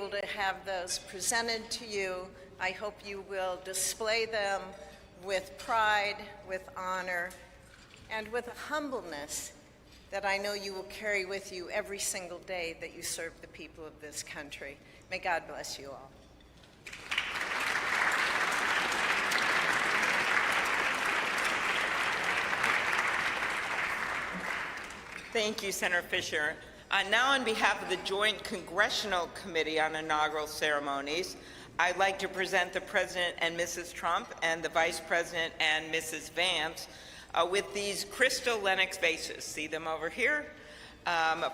able to have those presented to you. I hope you will display them with pride, with honor, and with a humbleness that I know you will carry with you every single day that you serve the people of this country. May God bless you all. Thank you, Senator Fisher. Now, on behalf of the Joint Congressional Committee on Inaugural Ceremonies, I'd like to present the President and Mrs. Trump and the Vice President and Mrs. Vance with these crystal Lenox vases. See them over here?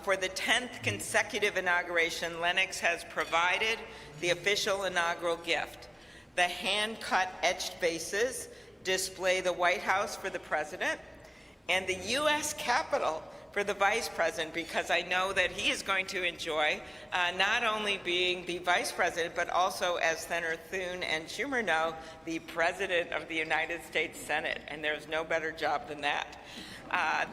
For the 10th consecutive inauguration, Lenox has provided the official inaugural gift. The hand-cut etched vases display the White House for the President and the U.S. Capitol for the Vice President, because I know that he is going to enjoy not only being the Vice President, but also, as Senator Thune and Schumer know, the President of the United States Senate, and there's no better job than that.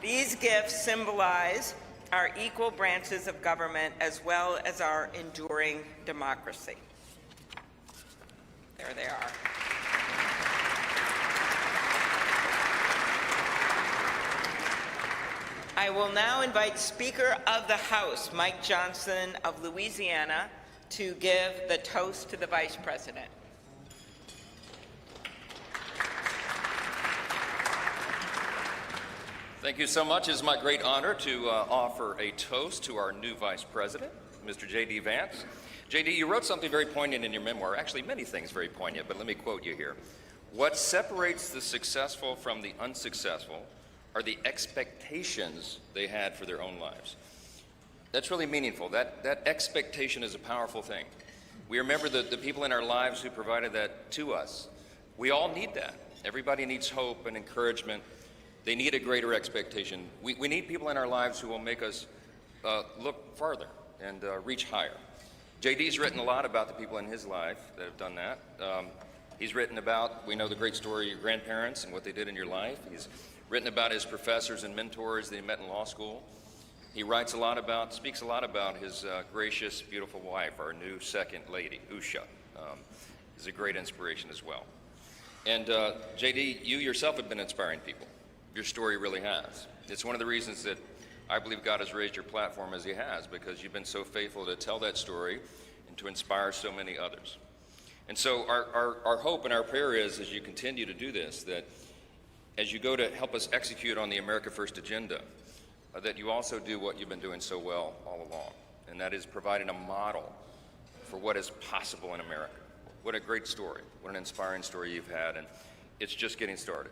These gifts symbolize our equal branches of government as well as our enduring democracy. There they are. I will now invite Speaker of the House, Mike Johnson of Louisiana, to give the toast to the Vice President. Thank you so much. It is my great honor to offer a toast to our new Vice President, Mr. J.D. Vance. J.D., you wrote something very poignant in your memoir, actually many things very poignant, but let me quote you here. What separates the successful from the unsuccessful are the expectations they had for their own lives. That's really meaningful. That expectation is a powerful thing. We remember the people in our lives who provided that to us. We all need that. Everybody needs hope and encouragement. They need a greater expectation. We need people in our lives who will make us look farther and reach higher. JD's written a lot about the people in his life that have done that. He's written about, we know the great story of your grandparents and what they did in your life. He's written about his professors and mentors that he met in law school. He writes a lot about, speaks a lot about his gracious, beautiful wife, our new second lady, Usha. Is a great inspiration as well. And JD, you yourself have been inspiring people. Your story really has. It's one of the reasons that I believe God has raised your platform as he has, because you've been so faithful to tell that story and to inspire so many others. And so our hope and our prayer is, as you continue to do this, that as you go to help us execute on the America First agenda, that you also do what you've been doing so well all along, and that is providing a model for what is possible in America. What a great story, what an inspiring story you've had, and it's just getting started.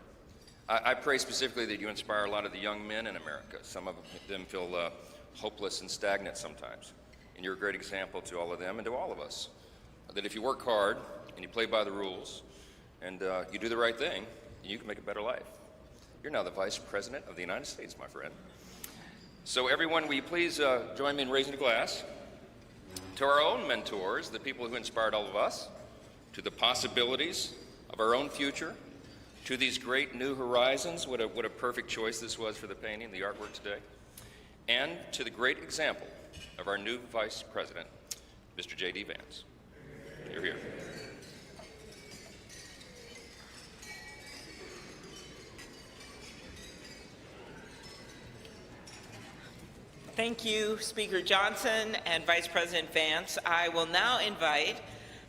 I pray specifically that you inspire a lot of the young men in America. Some of them feel hopeless and stagnant sometimes, and you're a great example to all of them and to all of us, that if you work hard and you play by the rules and you do the right thing, you can make a better life. You're now the Vice President of the United States, my friend. So everyone, will you please join me in raising a glass to our own mentors, the people who inspired all of us, to the possibilities of our own future, to these great new horizons, what a perfect choice this was for the painting, the artwork today, and to the great example of our new Vice President, Mr. J.D. Vance. You're here. Thank you, Speaker Johnson and Vice President Vance. I will now invite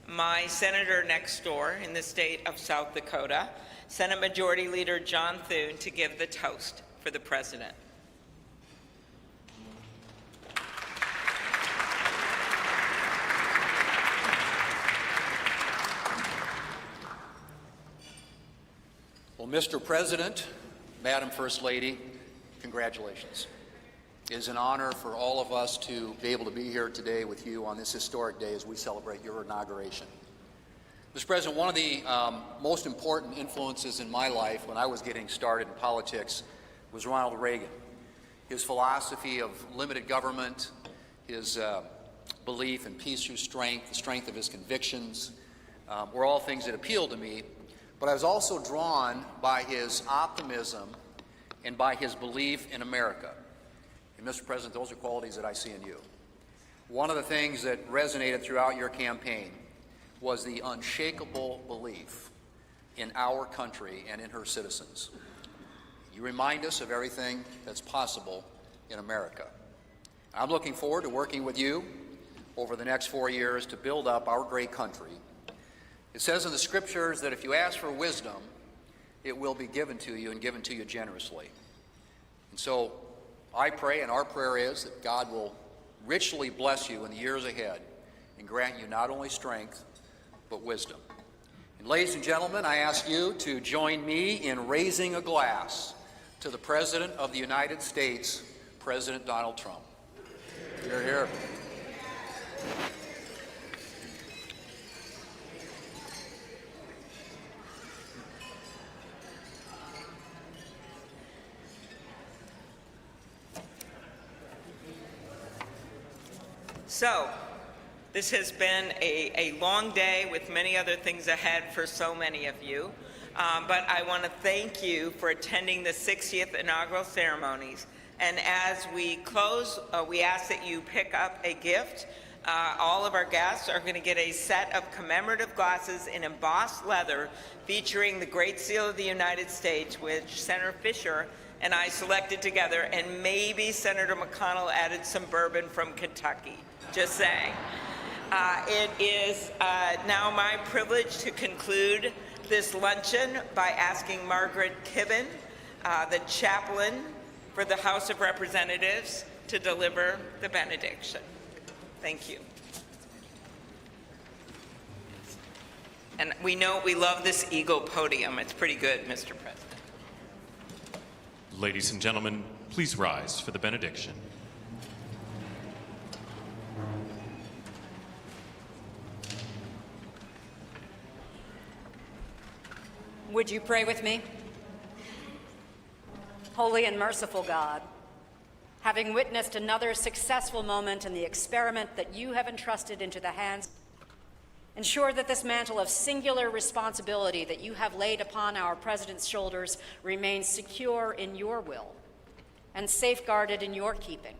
my senator next door in the state of South Dakota, Senate Majority Leader John Thune, to give the toast for the President. Well, Mr. President, Madam First Lady, congratulations. It is an honor for all of us to be able to be here today with you on this historic day as we celebrate your inauguration. Mr. President, one of the most important influences in my life when I was getting started in politics was Ronald Reagan. His philosophy of limited government, his belief in peace through strength, the strength of his convictions, were all things that appealed to me. But I was also drawn by his optimism and by his belief in America. And Mr. President, those are qualities that I see in you. one of the things that resonated throughout your campaign was the unshakable belief in our country and in her citizens. You remind us of everything that's possible in America. I'm looking forward to working with you over the next 4 years to build up our great country. It says in the scriptures that if you ask for wisdom, it will be given to you and given to you generously. And so I pray, and our prayer is, that God will richly bless you in the years ahead and grant you not only strength, but wisdom. And ladies and gentlemen, I ask you to join me in raising a glass to the President of the United States, President Donald Trump. Hear, hear. So, this has been a long day with many other things ahead for so many of you. But I want to thank you for attending the 60th inaugural ceremonies. And as we close, we ask that you pick up a gift. All of our guests are going to get a set of commemorative glasses in embossed leather featuring the Great Seal of the United States, which Senator Fisher and I selected together, and maybe Senator McConnell added some bourbon from Kentucky. Just saying. It is now my privilege to conclude this luncheon by asking Margaret Kibben, the chaplain for the House of Representatives, to deliver the benediction. Thank you. And we know we love this eagle podium. It's pretty good, Mr. President. Ladies and gentlemen, please rise for the benediction. Would you pray with me? Holy and merciful God, having witnessed another successful moment in the experiment that you have entrusted into the hands, ensure that this mantle of singular responsibility that you have laid upon our President's shoulders remains secure in your will and safeguarded in your keeping.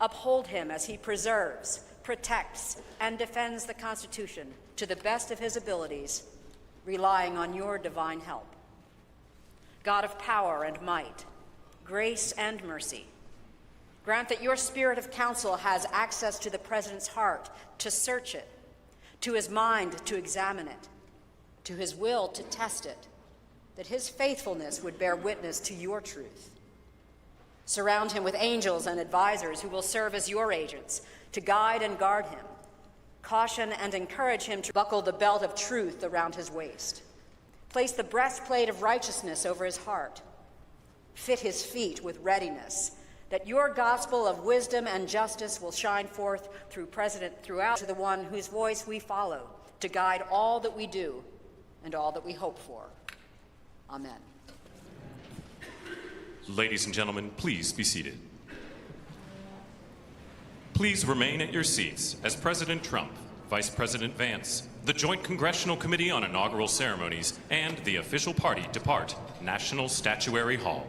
Uphold him as he preserves, protects, and defends the Constitution to the best of his abilities, relying on your divine help. God of power and might, grace and mercy, grant that your spirit of counsel has access to the President's heart to search it, to his mind to examine it, to his will to test it, that his faithfulness would bear witness to your truth. Surround him with angels and advisors who will serve as your agents to guide and guard him. Caution and encourage him to buckle the belt of truth around his waist. Place the breastplate of righteousness over his heart. Fit his feet with readiness, that your gospel of wisdom and justice will shine forth throughout to the one whose voice we follow, to guide all that we do and all that we hope for. Amen. Ladies and gentlemen, please be seated. Please remain at your seats as President Trump, Vice President Vance, the Joint Congressional Committee on Inaugural Ceremonies, and the official party depart National Statuary Hall.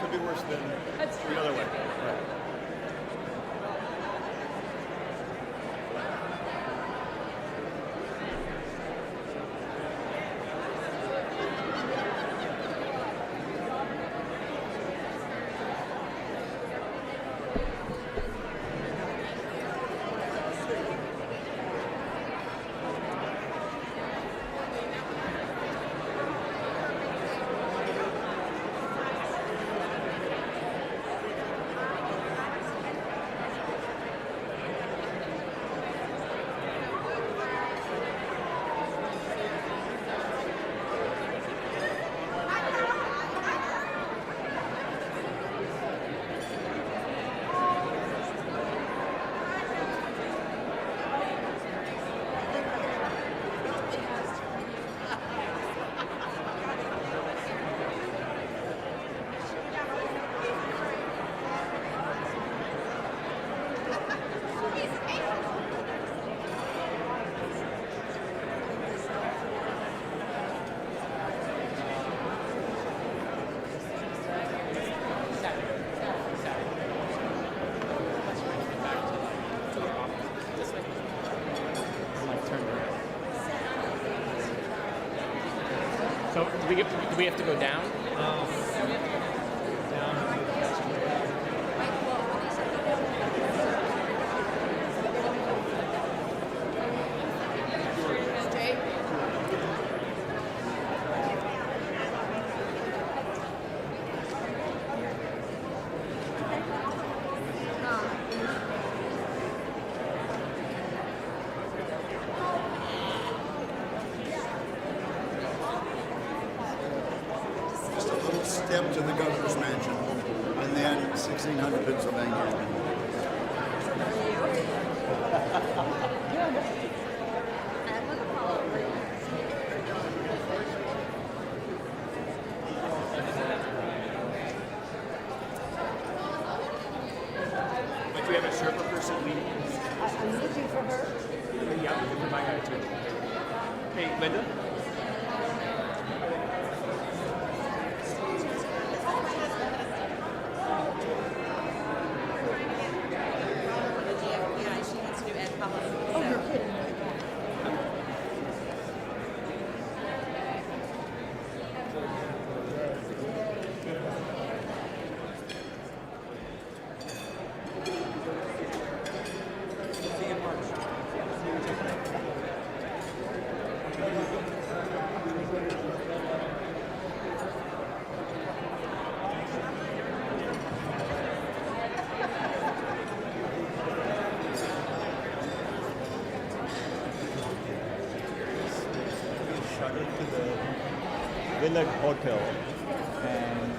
Could be worse than the other way. Right. So do we have to go down? Just a little step to the governor's mansion, and then 1600 Pennsylvania. But do we have a Sherpa person leading? I'm looking for her. Yeah, for my guy too. Hey, Linda? Oh, you're kidding. Shuttled to the Village Hotel, and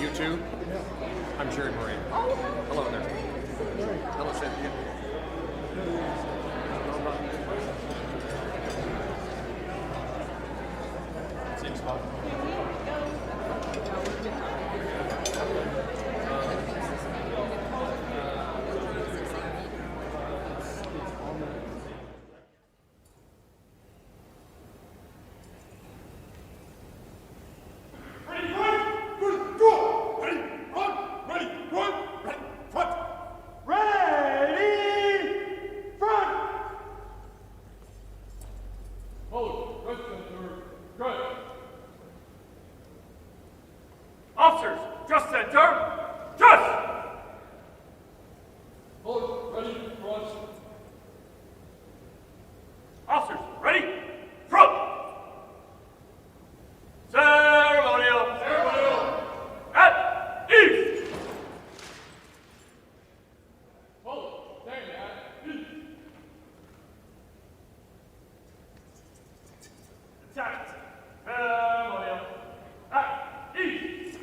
You too? I'm Jared Moran. Hello there. Hello, Cynthia. Same spot. Officers, just center. Just! Hold, ready, front. Officers, ready, front. Ceremonial. Ceremonial. At ease. Hold, stand at ease. Attack. Ceremonial. At ease.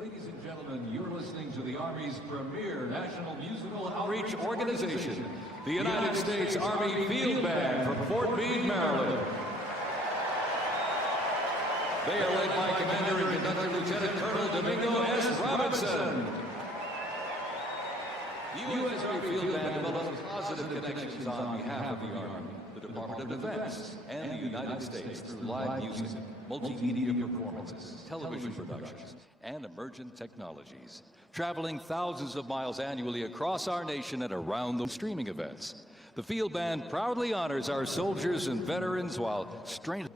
Ladies and gentlemen, you're listening to the Army's premier national musical outreach organization, the United States Army Field Band from Fort Meade, Maryland. They are led by Commander and Conductor Lieutenant Colonel Domingo S. Robinson. The U.S. Army Field Band develops positive connections on behalf of the Army, the Department of Defense, and the United States through live music, multimedia performances, television productions, and emergent technologies, traveling thousands of miles annually across our nation and around the streaming events. The Field Band proudly honors our soldiers and veterans while straining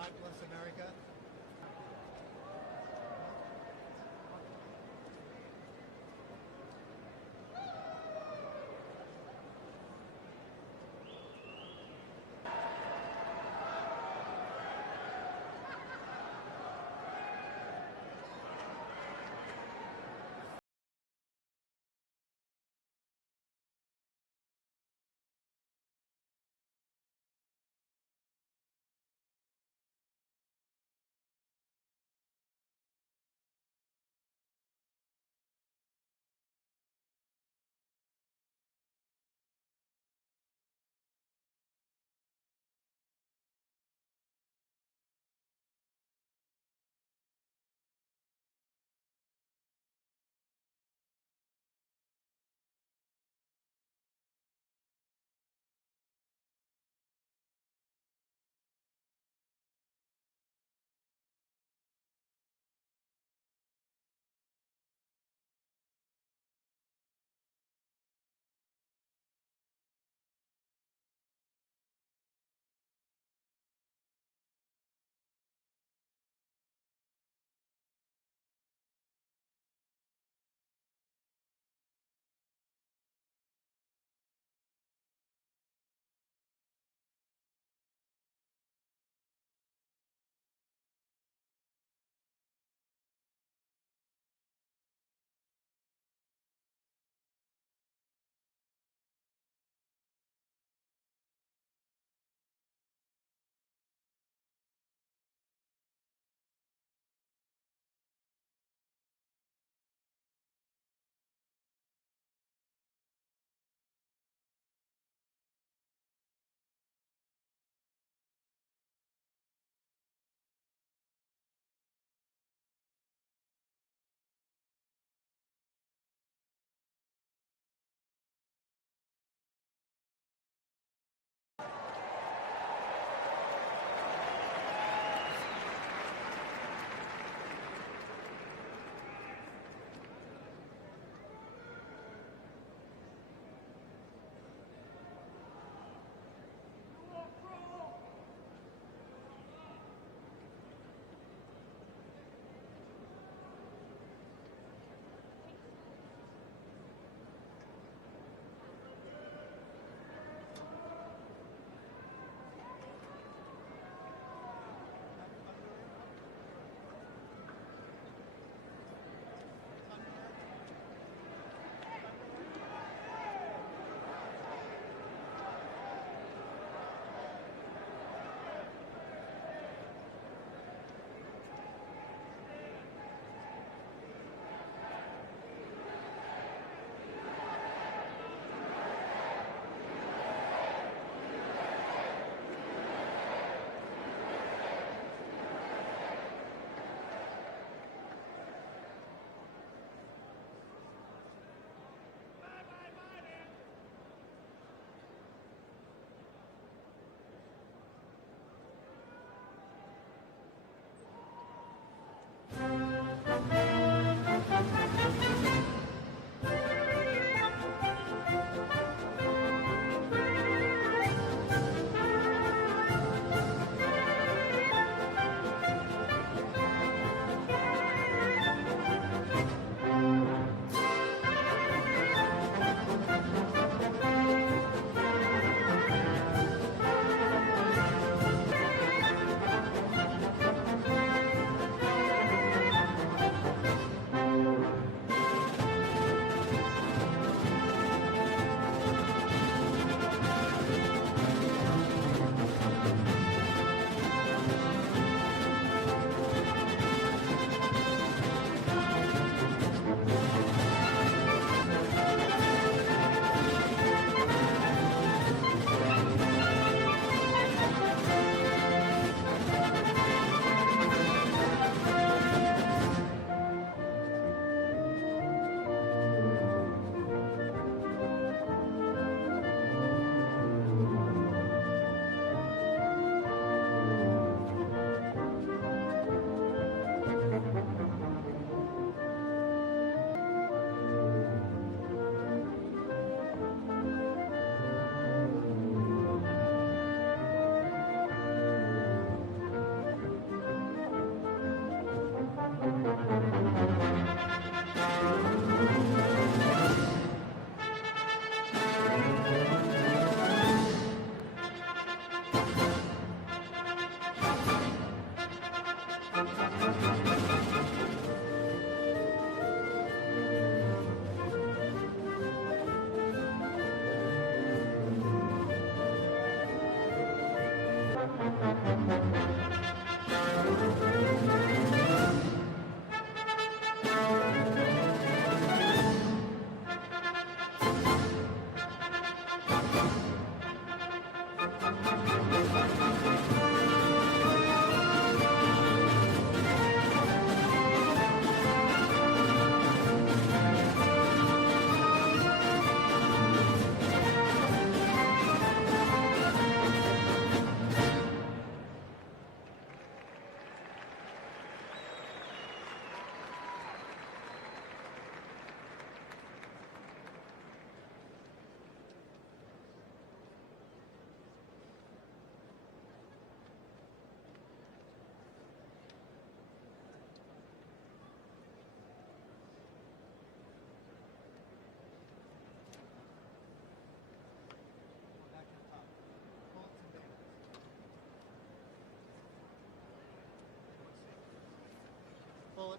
God bless America.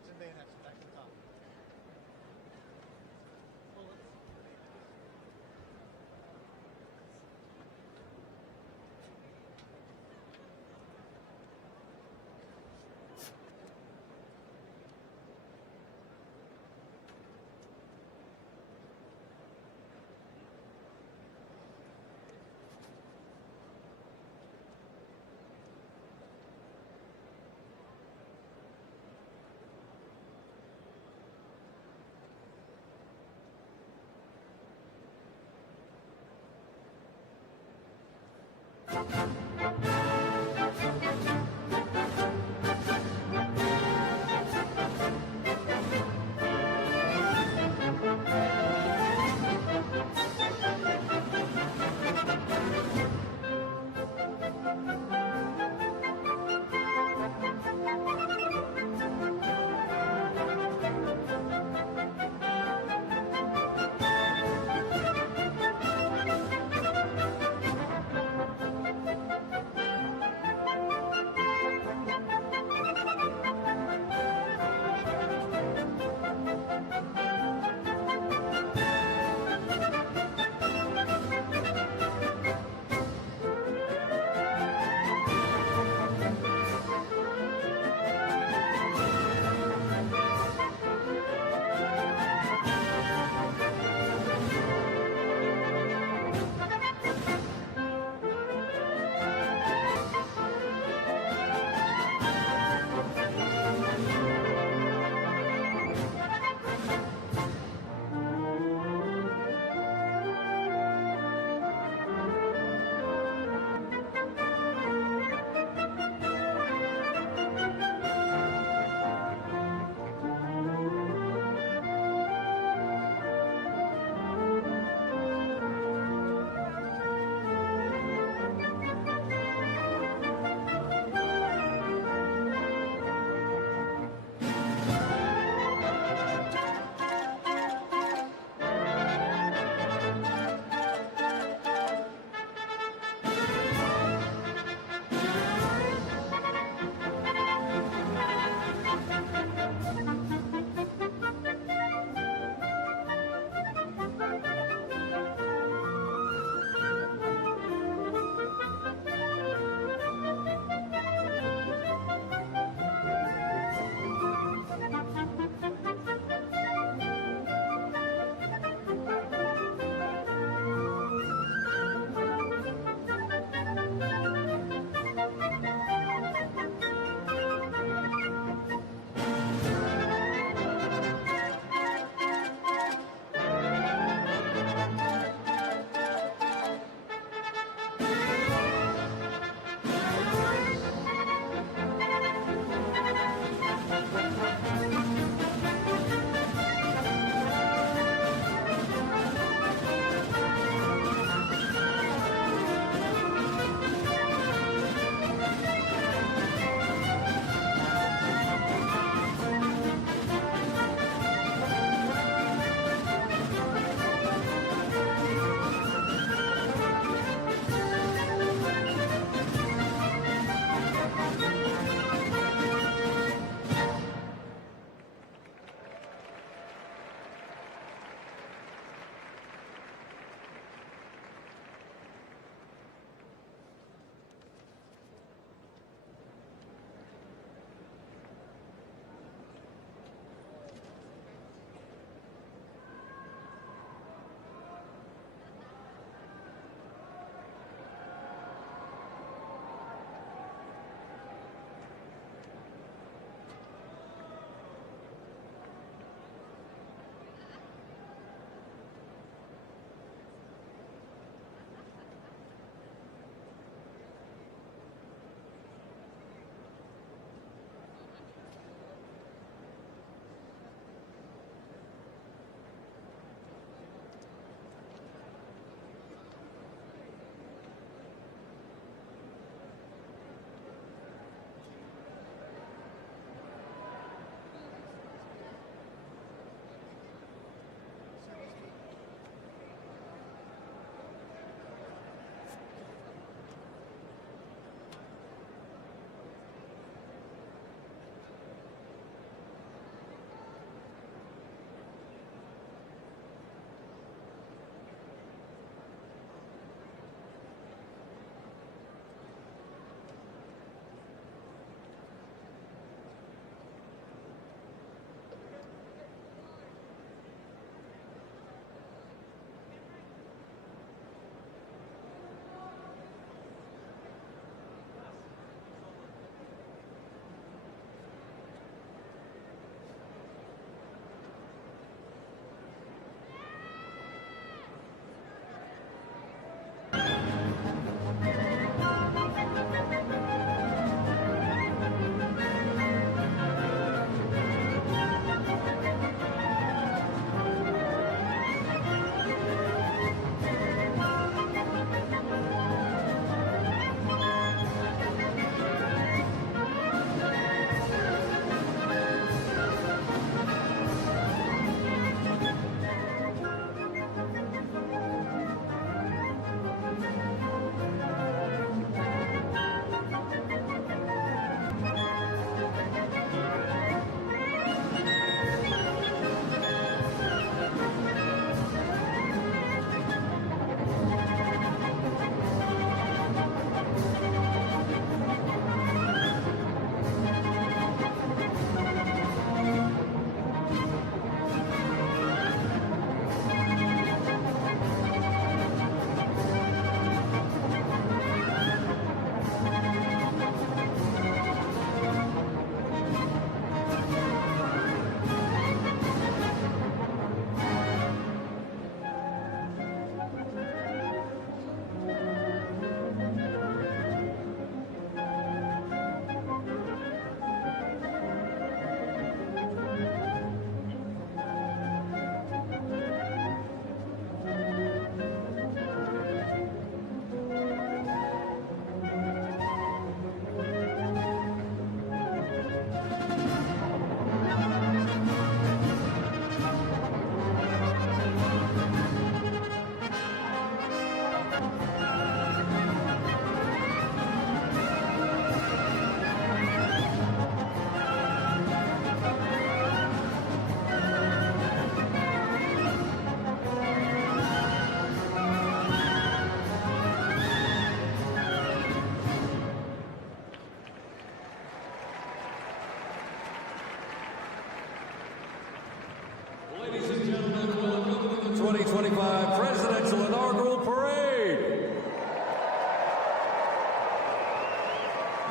Nuts and bayonets, back to the top.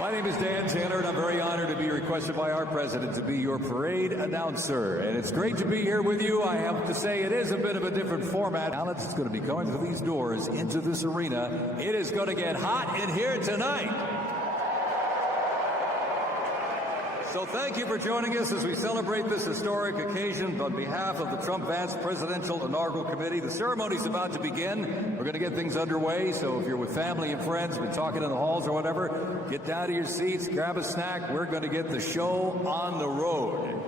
My name is Dan Taylor, and I'm very honored to be requested by our president to be your parade announcer. And it's great to be here with you. I have to say it is a bit of a different format. Now it's going to be going through these doors into this arena. It is going to get hot in here tonight. So thank you for joining us as we celebrate this historic occasion on behalf of the Trump-Vance Presidential Inaugural Committee. The ceremony's about to begin. We're going to get things underway, so if you're with family and friends, been talking in the halls or whatever, get down to your seats, grab a snack. We're going to get the show on the road.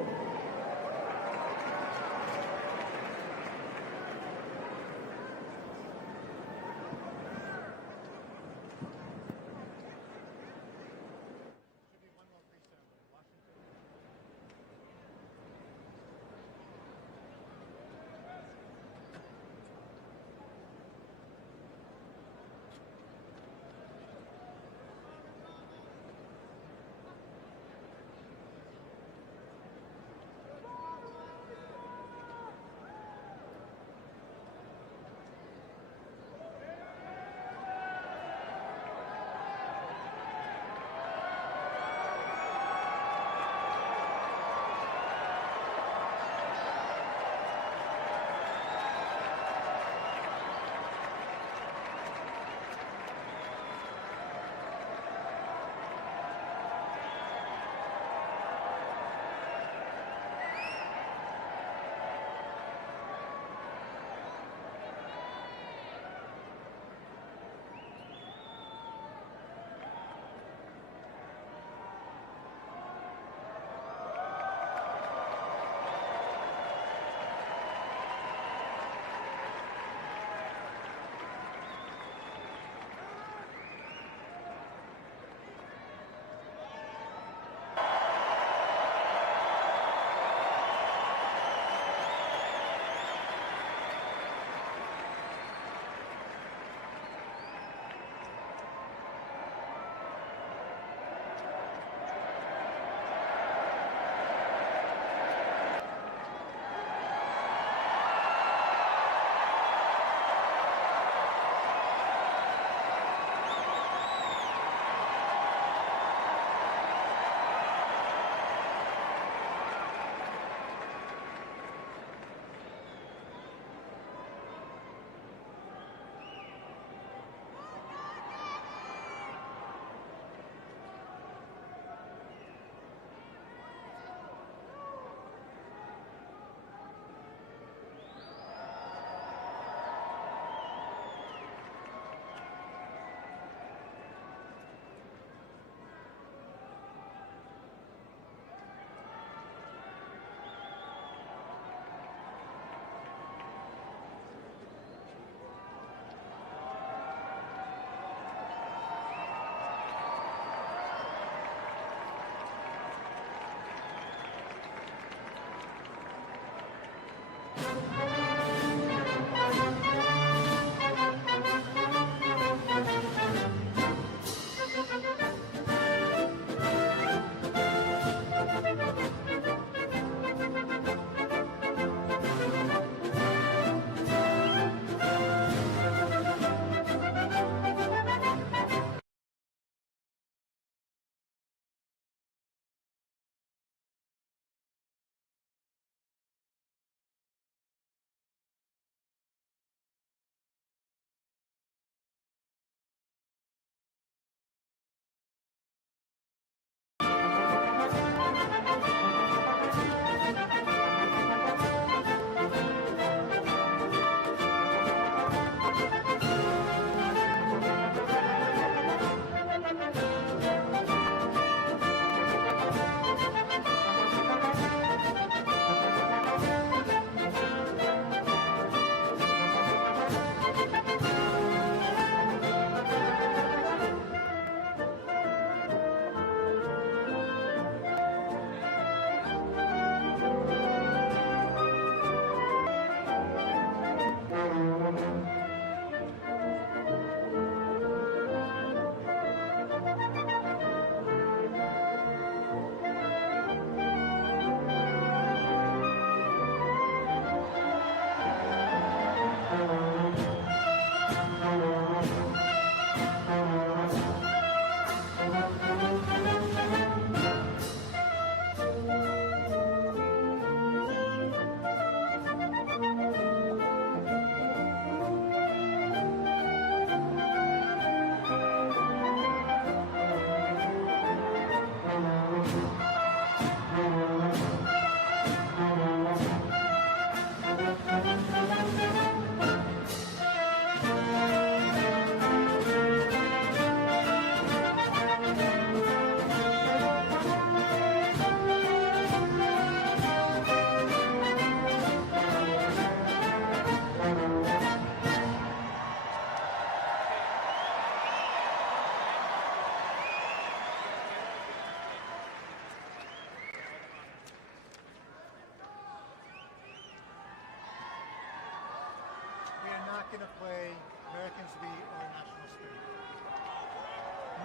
Americans be our national spirit.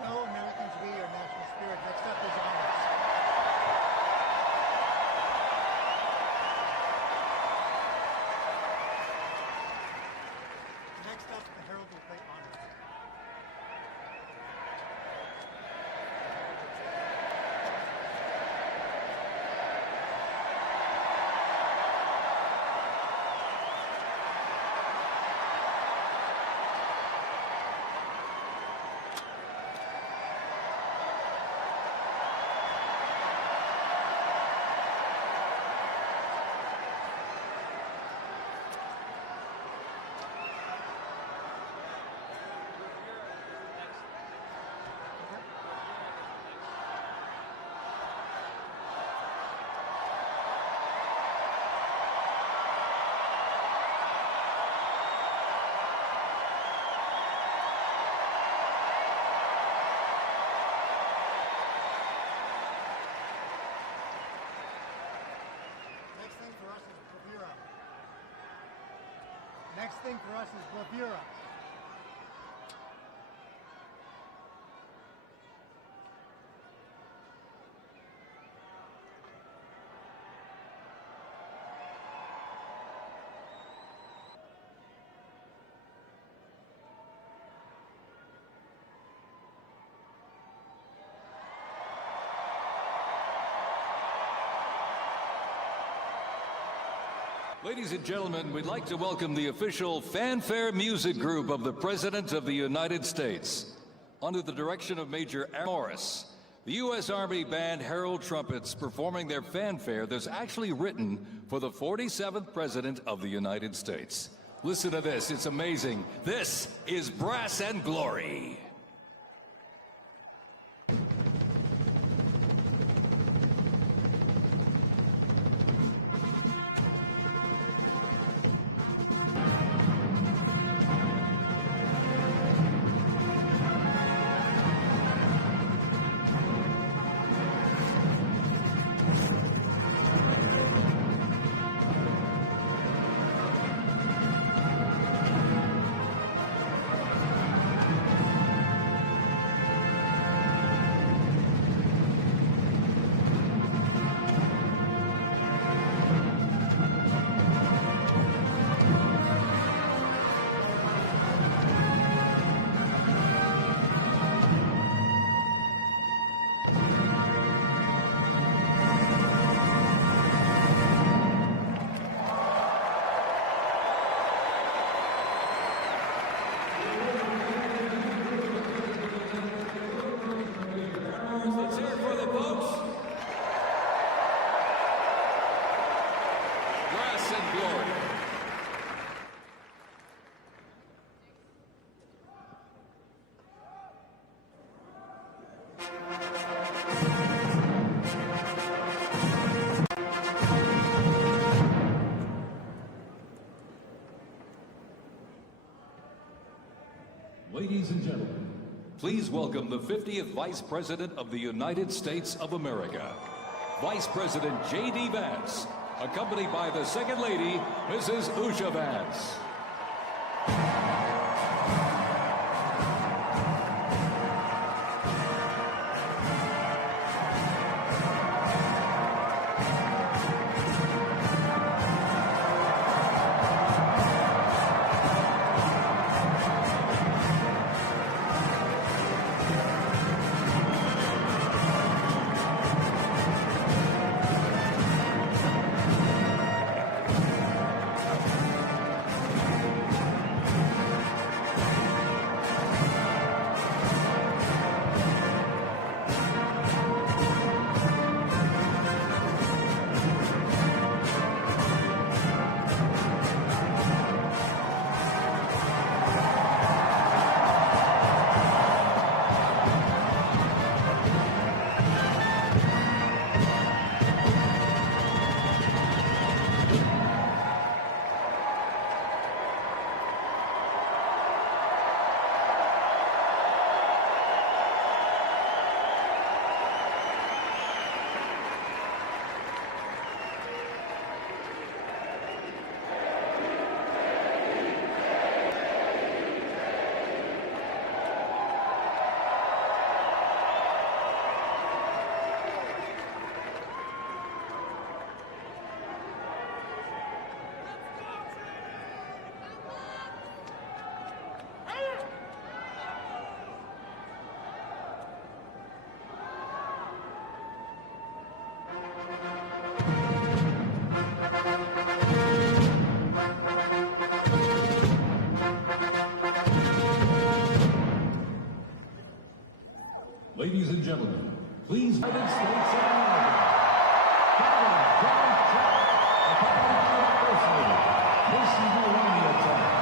No Americans be our national spirit. Next up is honors. Next up, the Herald will play honors. Next thing for us is bravura. Ladies and gentlemen, we'd like to welcome the official fanfare music group of the President of the United States. Under the direction of Major Aaron Morris, the U.S. Army Band Herald Trumpets performing their fanfare that's actually written for the 47th President of the United States. Listen to this, it's amazing. This is Brass and Glory. Let's hear it for the folks. Brass and Glory. Ladies and gentlemen, please welcome the 50th Vice President of the United States of America, Vice President J.D. Vance, accompanied by the Second Lady, Mrs. Usha Vance. Ladies and gentlemen, please, United States of America, President Donald Trump, accompanied by the First Lady. This is the Romeo time.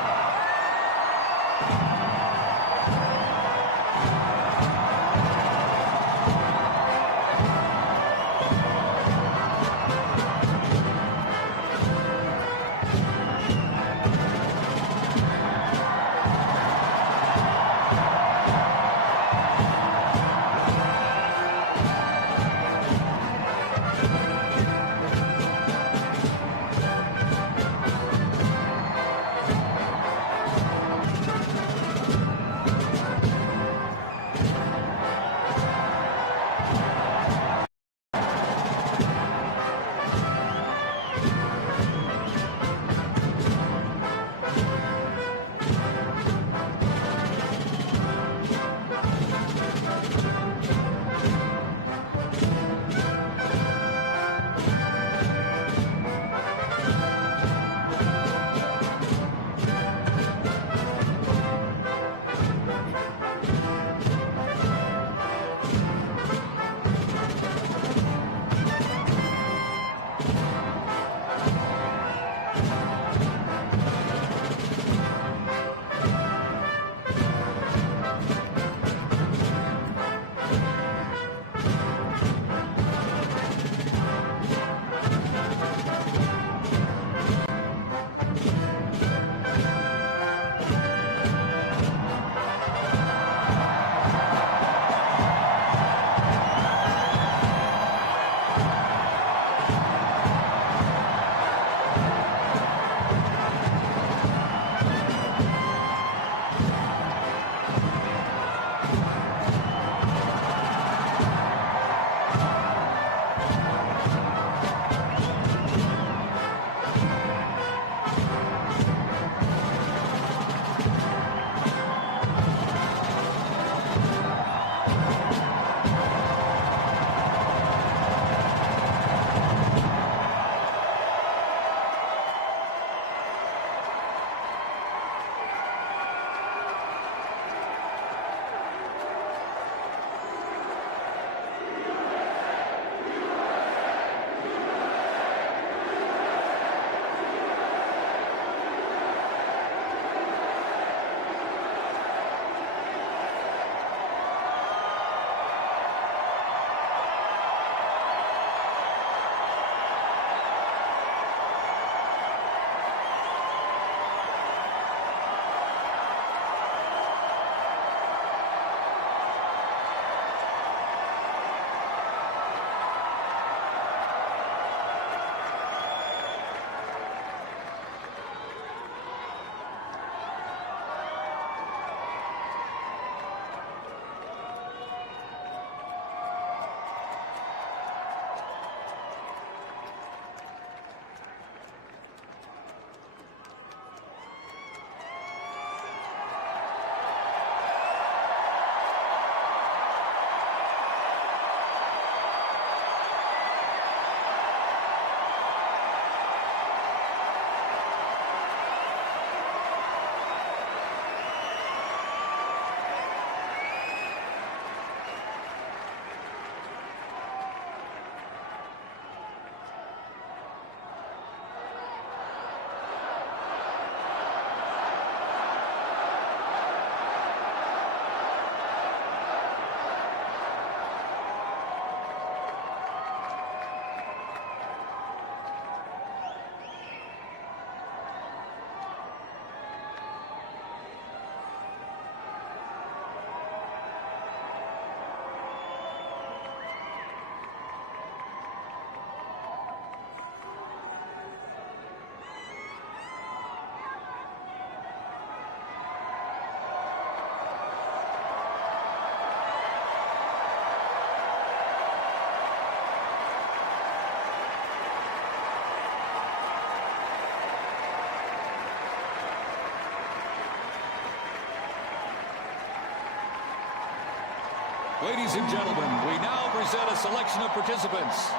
Ladies and gentlemen, we now present a selection of participants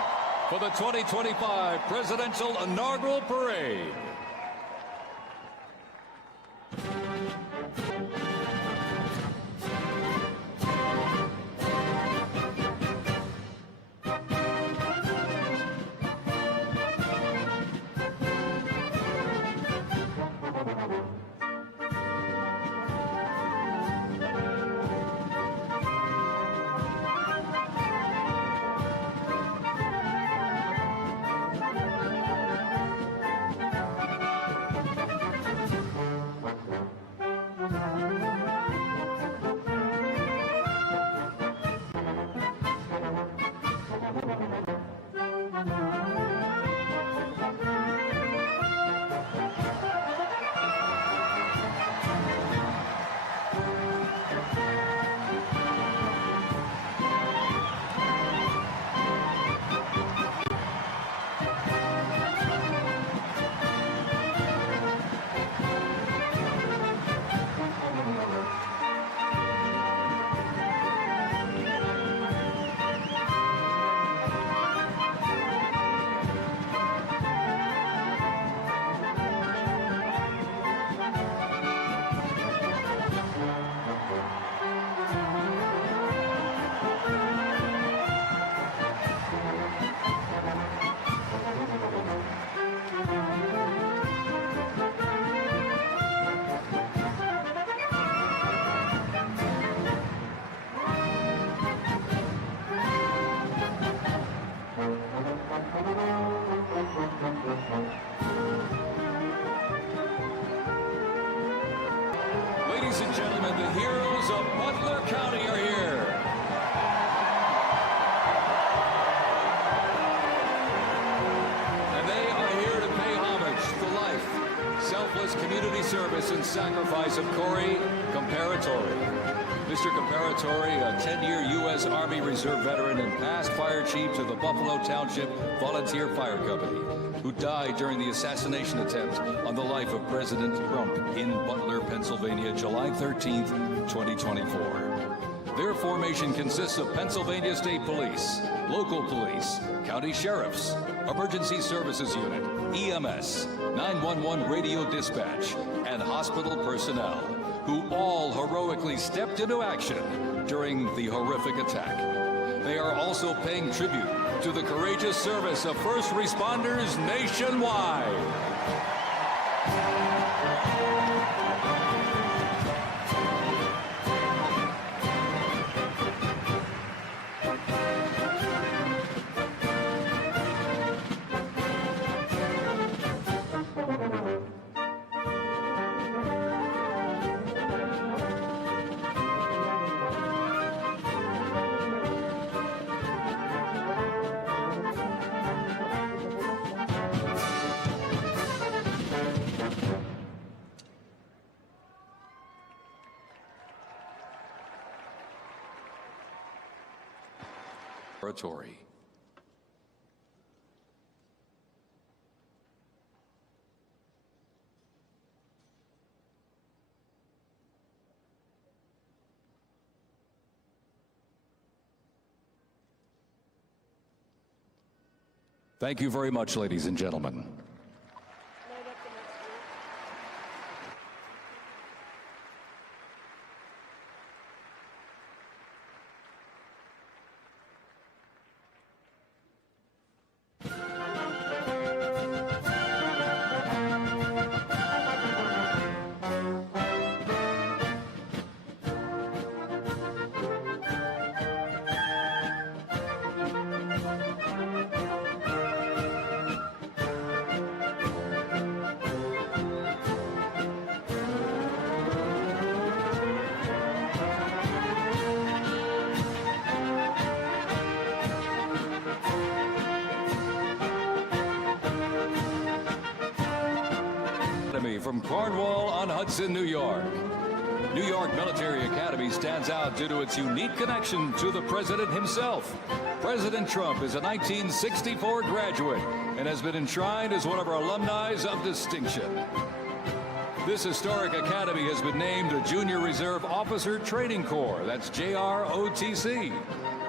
for the 2025 Presidential Inaugural Parade. Representatives of Butler County are here. And they are here to pay homage to the life, selfless community service, and sacrifice of Corey Comparatori. Mr. Comparatori, a 10-year U.S. Army Reserve veteran and past fire chief of the Buffalo Township Volunteer Fire Company, who died during the assassination attempt on the life of President Trump in Butler, Pennsylvania, July 13th, 2024. Their formation consists of Pennsylvania State Police, local police, county sheriffs, emergency services unit, EMS, 911 radio dispatch, and hospital personnel, who all heroically stepped into action during the horrific attack. They are also paying tribute to the courageous service of first responders nationwide. Territory. Thank you very much, ladies and gentlemen. From Cornwall-on-Hudson, New York. New York Military Academy stands out due to its unique connection to the president himself. President Trump is a 1964 graduate and has been enshrined as one of our alumni of distinction. This historic academy has been named a Junior Reserve Officer Training Corps, that's JROTC,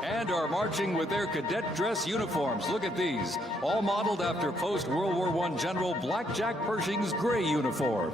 and are marching with their cadet dress uniforms. Look at these, all modeled after post-World War I General Blackjack Pershing's gray uniform.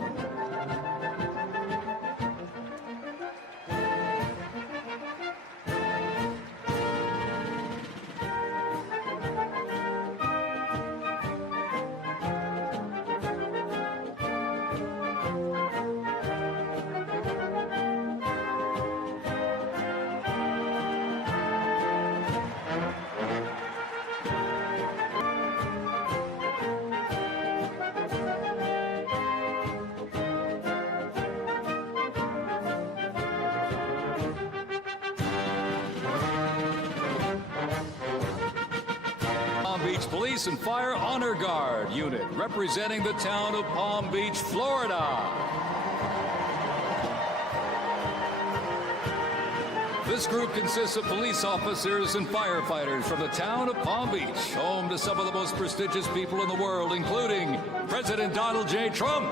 Police and Fire Honor Guard unit representing the town of Palm Beach, Florida. This group consists of police officers and firefighters from the town of Palm Beach, home to some of the most prestigious people in the world, including President Donald J. Trump.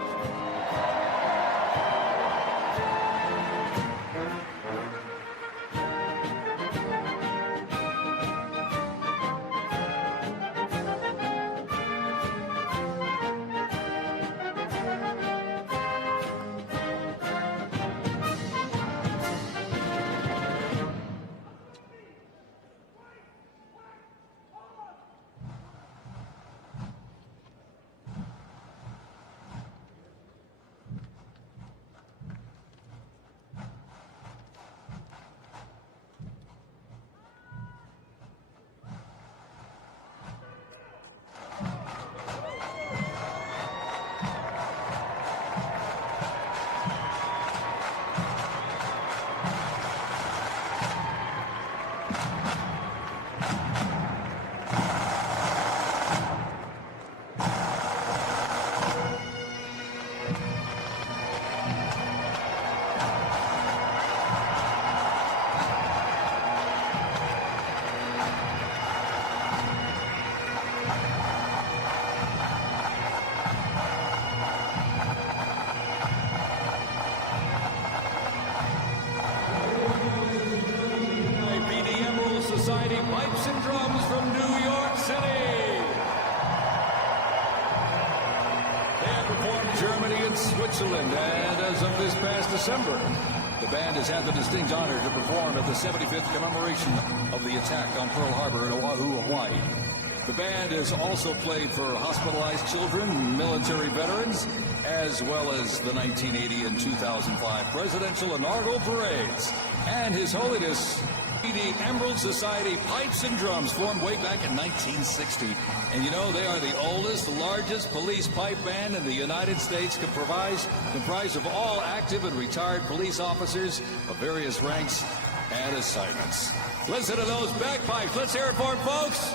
Society Pipes and Drums from New York City. They have performed Germany and Switzerland, and as of this past December, the band has had the distinct honor to perform at the 75th commemoration of the attack on Pearl Harbor in Oahu, Hawaii. The band has also played for hospitalized children, military veterans, as well as the 1980 and 2005 presidential inaugural parades. And His Holiness, the Emerald Society Pipes and Drums, formed way back in 1960. And you know, they are the oldest, largest police pipe band in the United States, comprised of all active and retired police officers of various ranks and assignments. Listen to those bagpipes. Let's hear it for them, folks.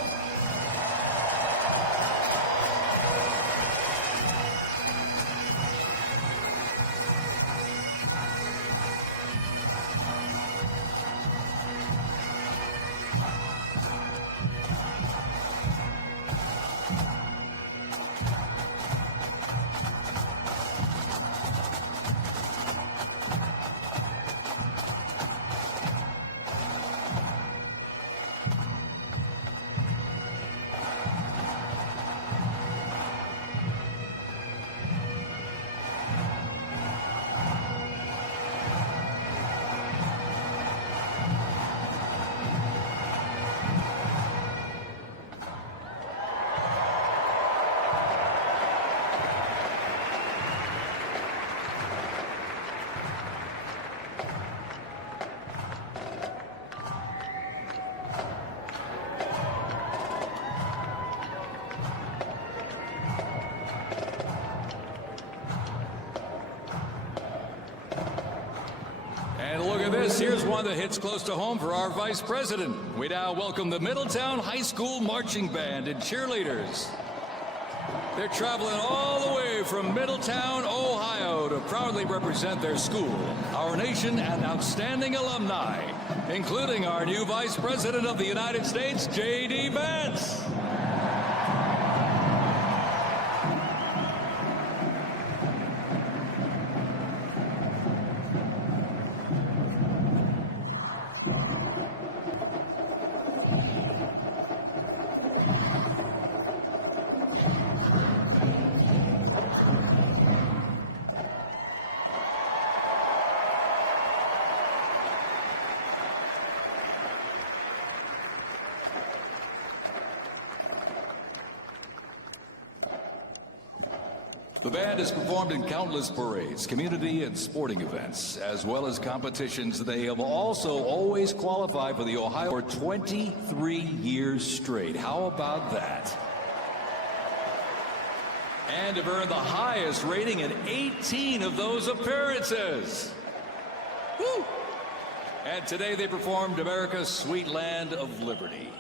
Here's one that hits close to home for our Vice President. We now welcome the Middletown High School Marching Band and cheerleaders. They're traveling all the way from Middletown, Ohio to proudly represent their school, our nation, and outstanding alumni, including our new Vice President of the United States, J.D. Vance. The band has performed in countless parades, community and sporting events, as well as competitions. They have also always qualified for the Ohio for 23 years straight. How about that? And have earned the highest rating in 18 of those appearances. Woo! And today they performed America's Sweet Land of Liberty.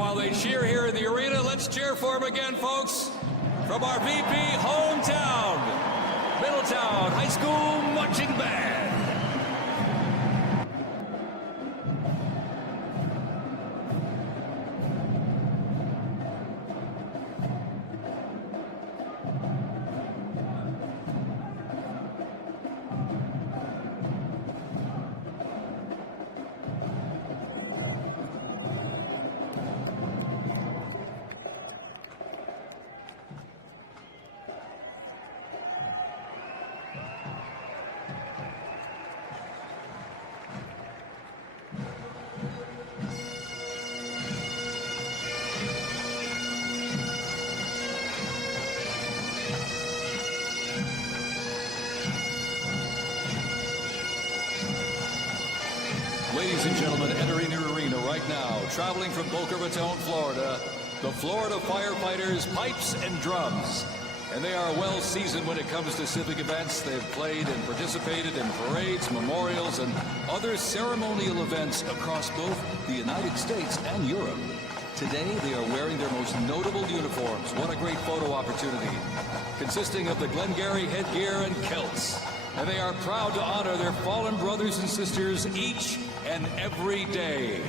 while they cheer here in the arena, let's cheer for him again, folks, from our VP hometown, Middletown High School Marching Band. Ladies and gentlemen, entering the arena right now, traveling from Boca Raton, Florida, the Florida Firefighters Pipes and Drums. And they are well seasoned when it comes to civic events. They've played and participated in parades, memorials, and other ceremonial events across both the United States and Europe. Today, they are wearing their most notable uniforms. What a great photo opportunity. Consisting of the Glengarry headgear and kilts. And they are proud to honor their fallen brothers and sisters each and every day.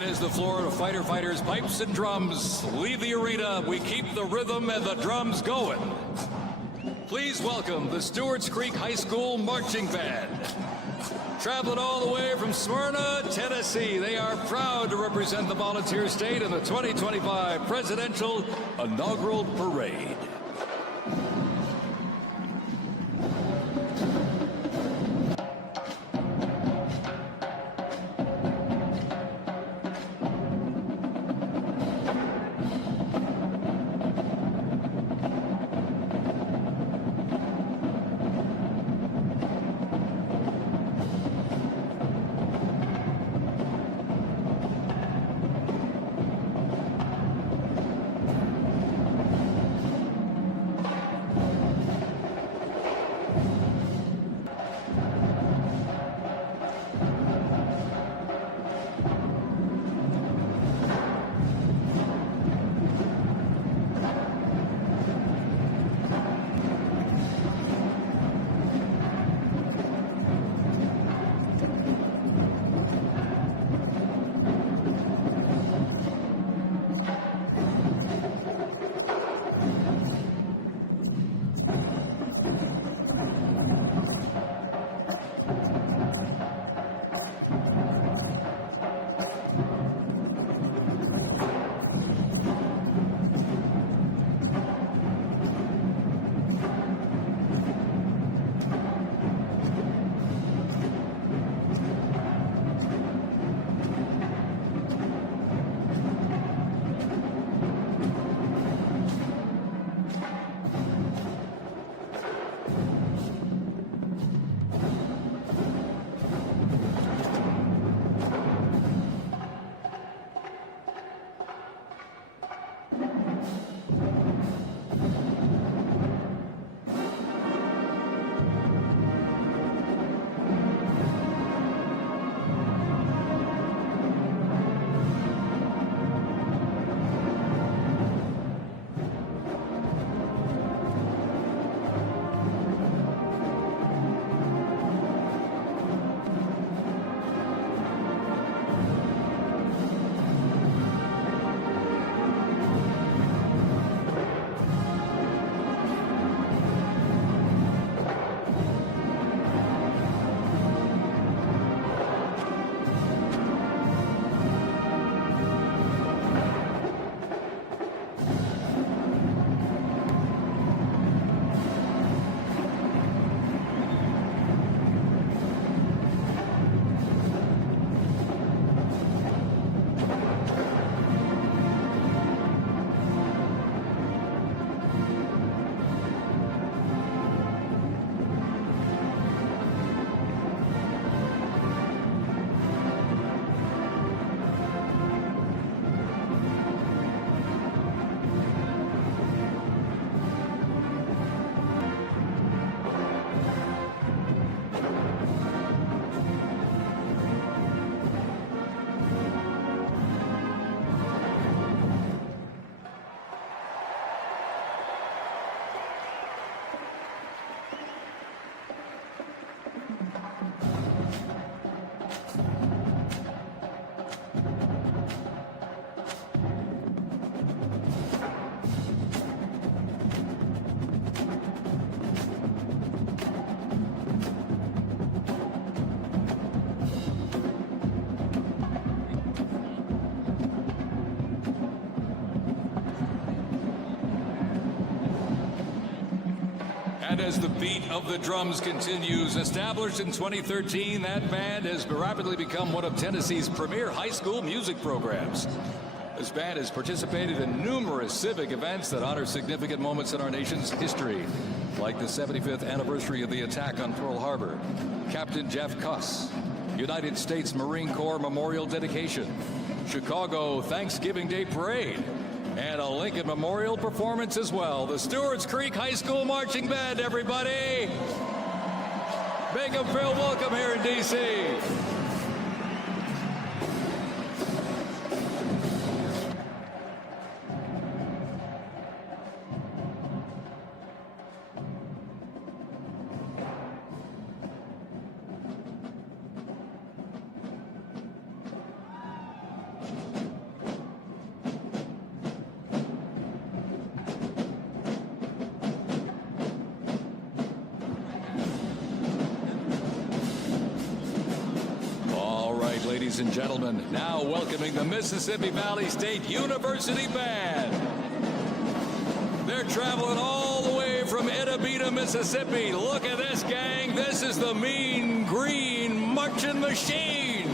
And as the Florida Firefighters Pipes and Drums leave the arena, we keep the rhythm and the drums going. Please welcome the Stewart's Creek High School Marching Band. Traveling all the way from Smyrna, Tennessee, they are proud to represent the Volunteer State in the 2025 Presidential Inaugural Parade. And as the beat of the drums continues, established in 2013, that band has rapidly become one of Tennessee's premier high school music programs. This band has participated in numerous civic events that honor significant moments in our nation's history, like the 75th anniversary of the attack on Pearl Harbor, Captain Jeff Cuss, United States Marine Corps Memorial Dedication, Chicago Thanksgiving Day Parade, and a Lincoln Memorial performance as well. The Stewart's Creek High School Marching Band, everybody! Make them feel welcome here in D.C. Ladies and gentlemen, now welcoming the Mississippi Valley State University Band. They're traveling all the way from Itabita, Mississippi. Look at this, gang. This is the Mean Green Marching Machine.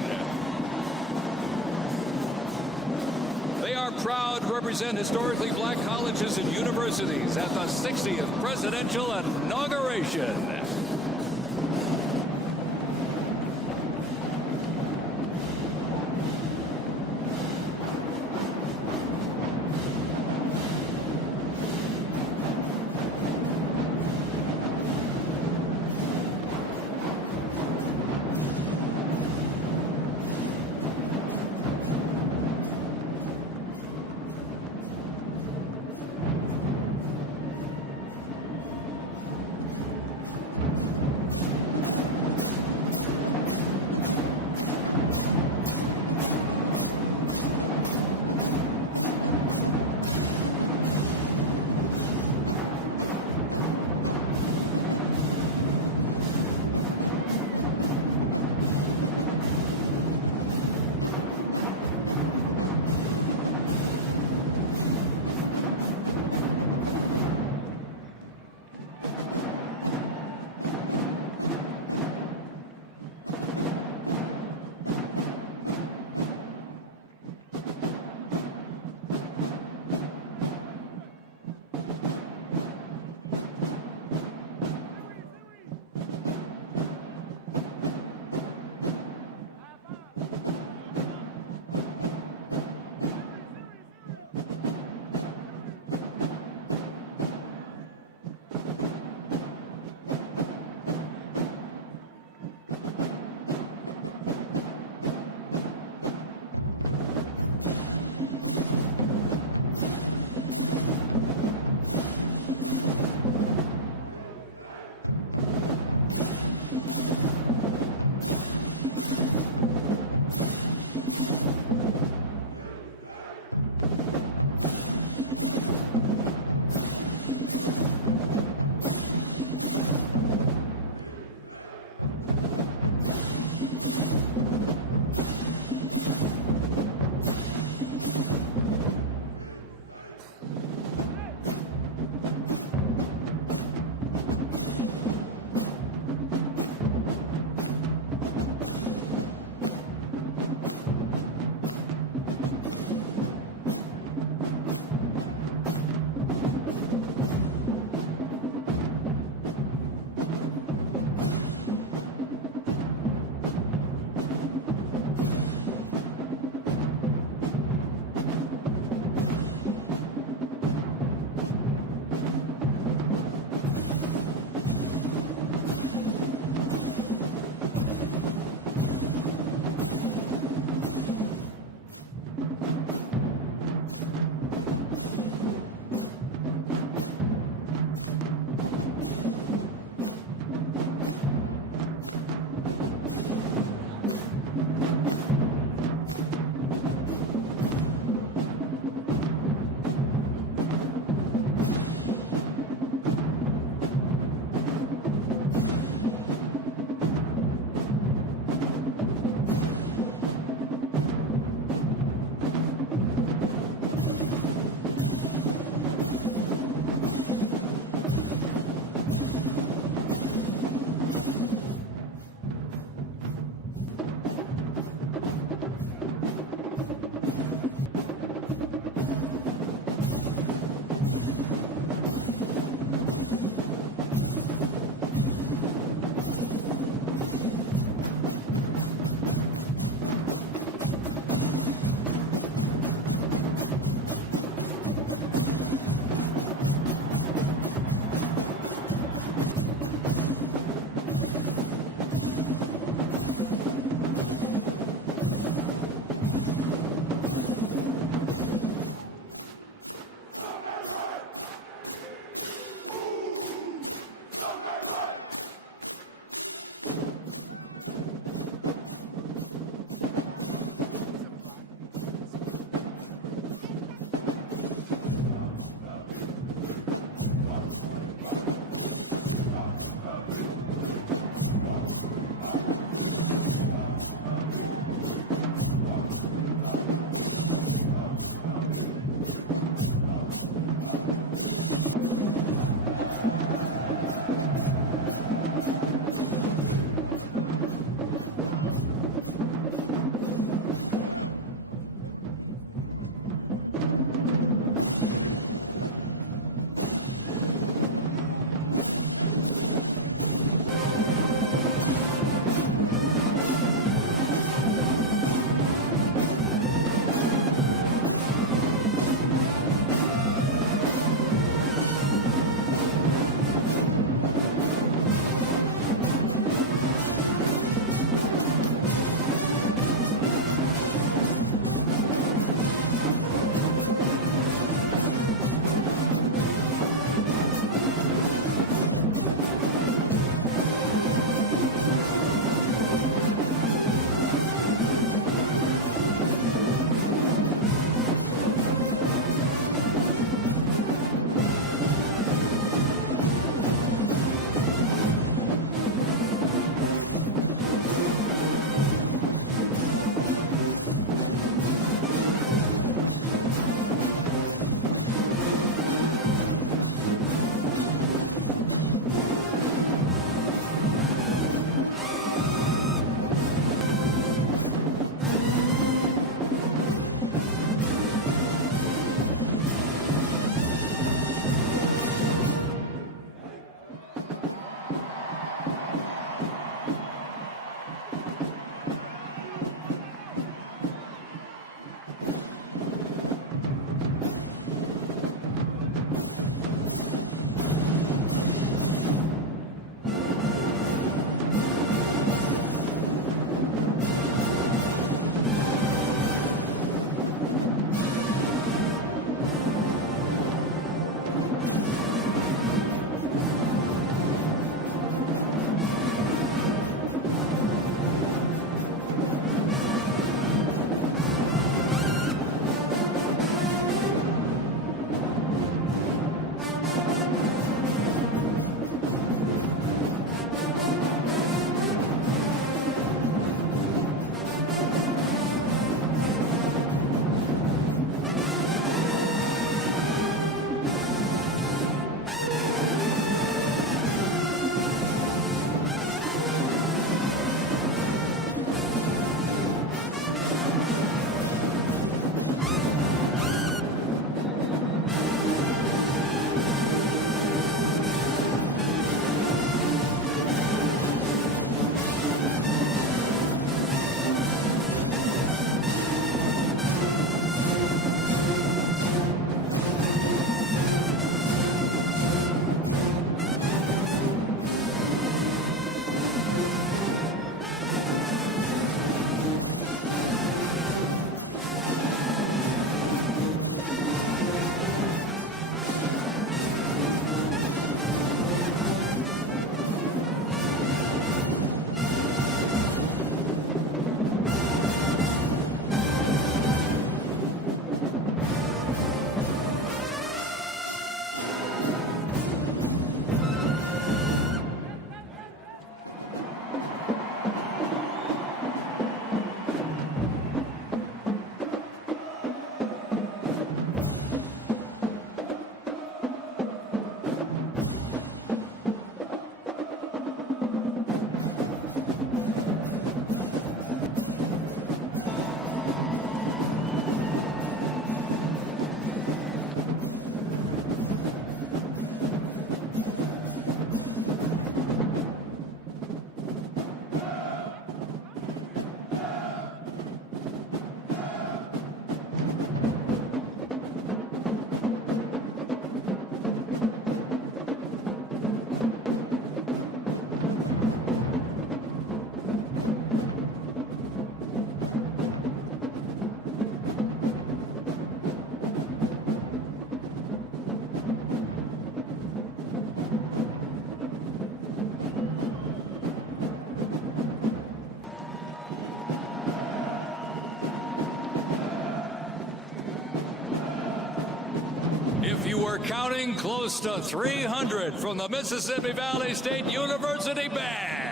They are proud to represent historically black colleges and universities at the 60th presidential inauguration. counting, close to 300 from the Mississippi Valley State University Band.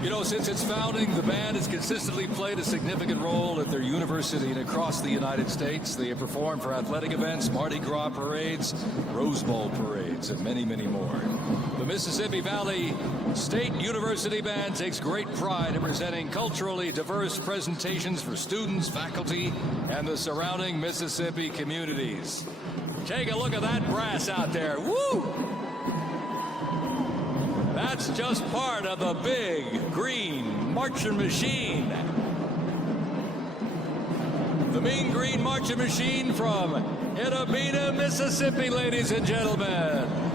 You know, since its founding, the band has consistently played a significant role at their university and across the United States. They have performed for athletic events, Mardi Gras parades, Rose Bowl parades, and many, many more. The Mississippi Valley State University Band takes great pride in presenting culturally diverse presentations for students, faculty, and the surrounding Mississippi communities. Take a look at that brass out there. Woo! That's just part of the big green marching machine. The Mean Green Marching Machine from Itta, Mississippi, ladies and gentlemen.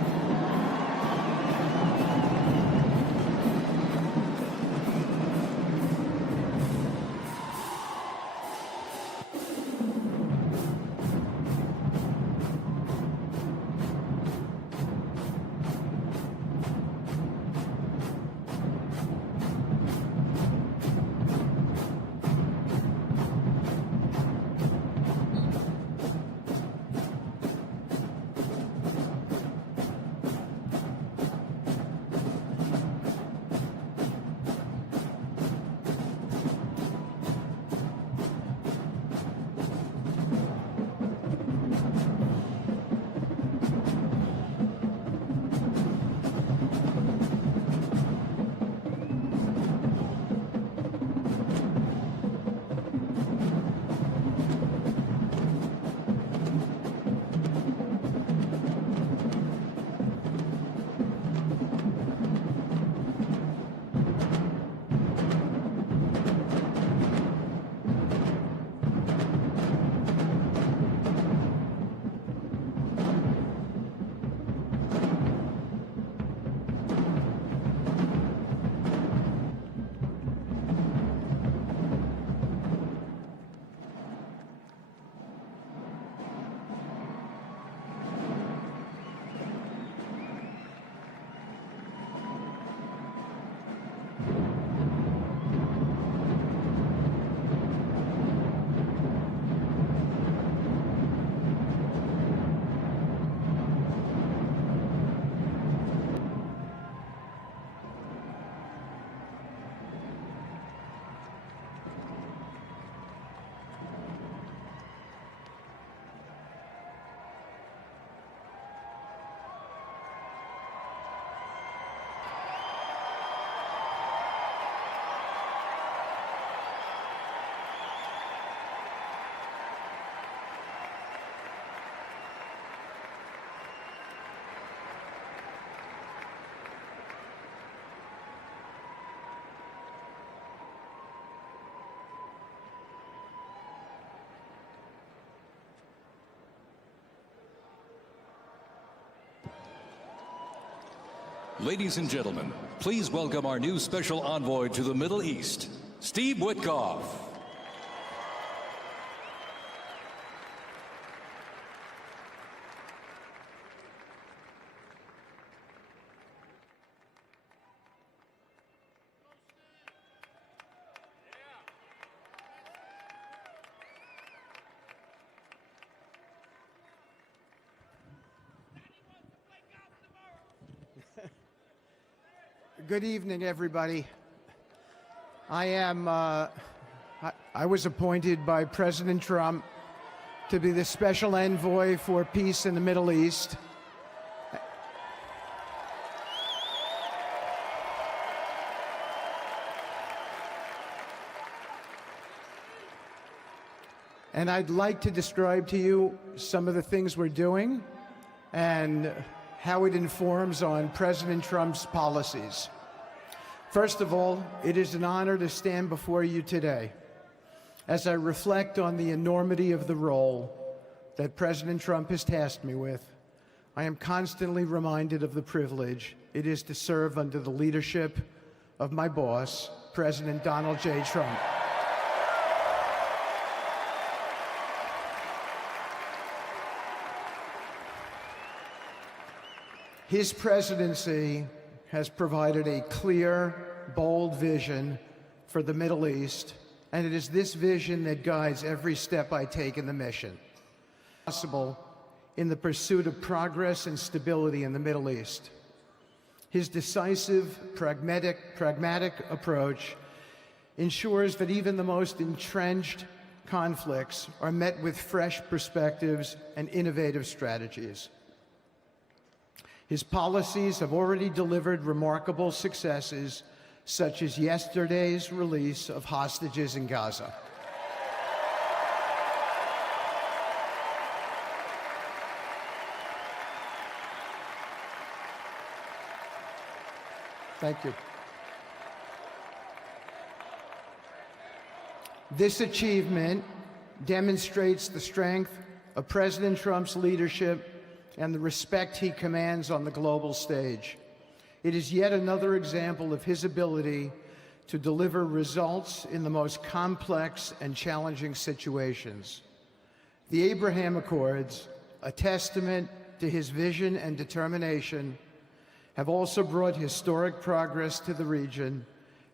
Ladies and gentlemen, please welcome our new special envoy to the Middle East, Steve Witkoff. Good evening, everybody. I was appointed by President Trump to be the special envoy for peace in the Middle East. And I'd like to describe to you some of the things we're doing and how it informs on President Trump's policies. First of all, it is an honor to stand before you today as I reflect on the enormity of the role that President Trump has tasked me with. I am constantly reminded of the privilege it is to serve under the leadership of my boss, President Donald J. Trump. His presidency has provided a clear, bold vision for the Middle East and it is this vision that guides every step I take in the mission. Possible in the pursuit of progress and stability in the Middle East. His decisive, pragmatic approach ensures that even the most entrenched conflicts are met with fresh perspectives and innovative strategies. His policies have already delivered remarkable successes, such as yesterday's release of hostages in Gaza. Thank you. This achievement demonstrates the strength of President Trump's leadership and the respect he commands on the global stage. It is yet another example of his ability to deliver results in the most complex and challenging situations. The Abraham Accords, a testament to his vision and determination, have also brought historic progress to the region,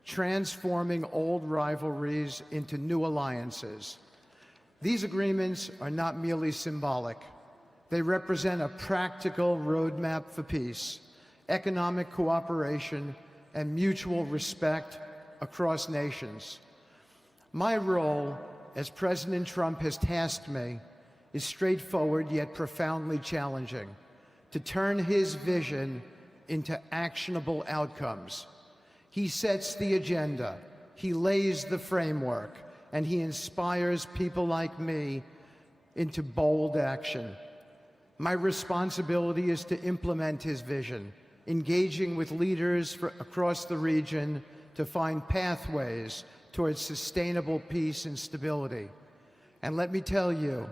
transforming old rivalries into new alliances. These agreements are not merely symbolic. They represent a practical roadmap for peace, economic cooperation, and mutual respect across nations. My role, as President Trump has tasked me, is straightforward yet profoundly challenging: to turn his vision into actionable outcomes. He sets the agenda, he lays the framework, and he inspires people like me into bold action. My responsibility is to implement his vision, engaging with leaders across the region to find pathways towards sustainable peace and stability. And let me tell you,